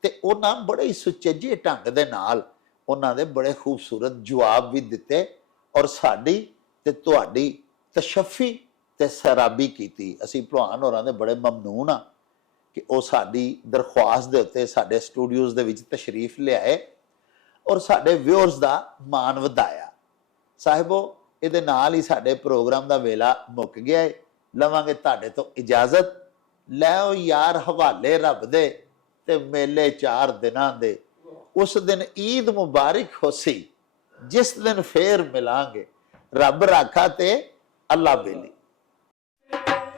ਤੇ ਉਹਨਾਂ ਬੜੇ ਹੀ ਸੁਚੱਜੇ ਢੰਗ ਦੇ ਨਾਲ ਉਹਨਾਂ ਦੇ ਬੜੇ ਖੂਬਸੂਰਤ ਜਵਾਬ ਵੀ ਦਿੱਤੇ, ਔਰ ਸਾਡੀ ਤੇ ਤੁਹਾਡੀ ਤਸ਼ੱਫੀ ਤੇ ਸਰਾਬੀ ਕੀਤੀ। ਅਸੀਂ ਭਲਵਾਨ ਹੋਰਾਂ ਦੇ ਬੜੇ ਮਮਨੂਨ ਹਾਂ ਕਿ ਉਹ ਸਾਡੀ ਦਰਖਾਸਤ ਦੇ ਉੱਤੇ ਸਾਡੇ ਸਟੂਡੀਓਜ਼ ਦੇ ਵਿੱਚ ਤਸ਼ਰੀਫ ਲਿਆਏ ਔਰ ਸਾਡੇ ਵਿਊਅਰਸ ਦਾ ਮਾਣ ਵਧਾਇਆ। ਸਾਹਿਬੋ, ਇਹਦੇ ਨਾਲ ਹੀ ਸਾਡੇ ਪ੍ਰੋਗਰਾਮ ਦਾ ਵੇਲਾ ਮੁੱਕ ਗਿਆ ਹੈ। ਲਵਾਂਗੇ ਤੁਹਾਡੇ ਤੋਂ ਇਜਾਜ਼ਤ। ਲੈਓ ਯਾਰ ਹਵਾਲੇ ਰੱਬ ਦੇ ਤੇ ਮੇਲੇ 4 ਦਿਨਾਂ ਦੇ, ਉਸ ਦਿਨ ਈਦ ਮੁਬਾਰਕ ਹੋਸੀ, ਜਿਸ ਦਿਨ ਫੇਰ ਮਿਲਾਂਗੇ। ਰੱਬ ਰਾਖਾ ਤੇ ਅੱਲਾ ਬੇਲੀ।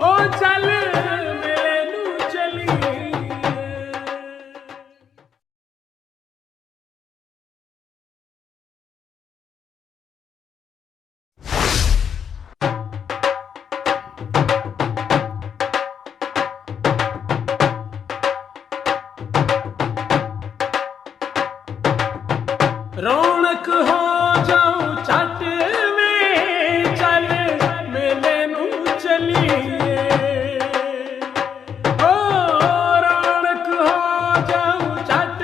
ਓ ਚੱਲ ਮੇਲੇ ਨੂੰ ਚਲੀਏ। ਰੌਣਕ ਹੋ ਜਾਊ ਛੱਟ ਵੇ, ਚੱਲ ਮੇਲੇ ਨੂੰ ਚਲੀਏ। ਓ ਰੌਣਕ ਹੋ ਜਾਊ ਛੱਟ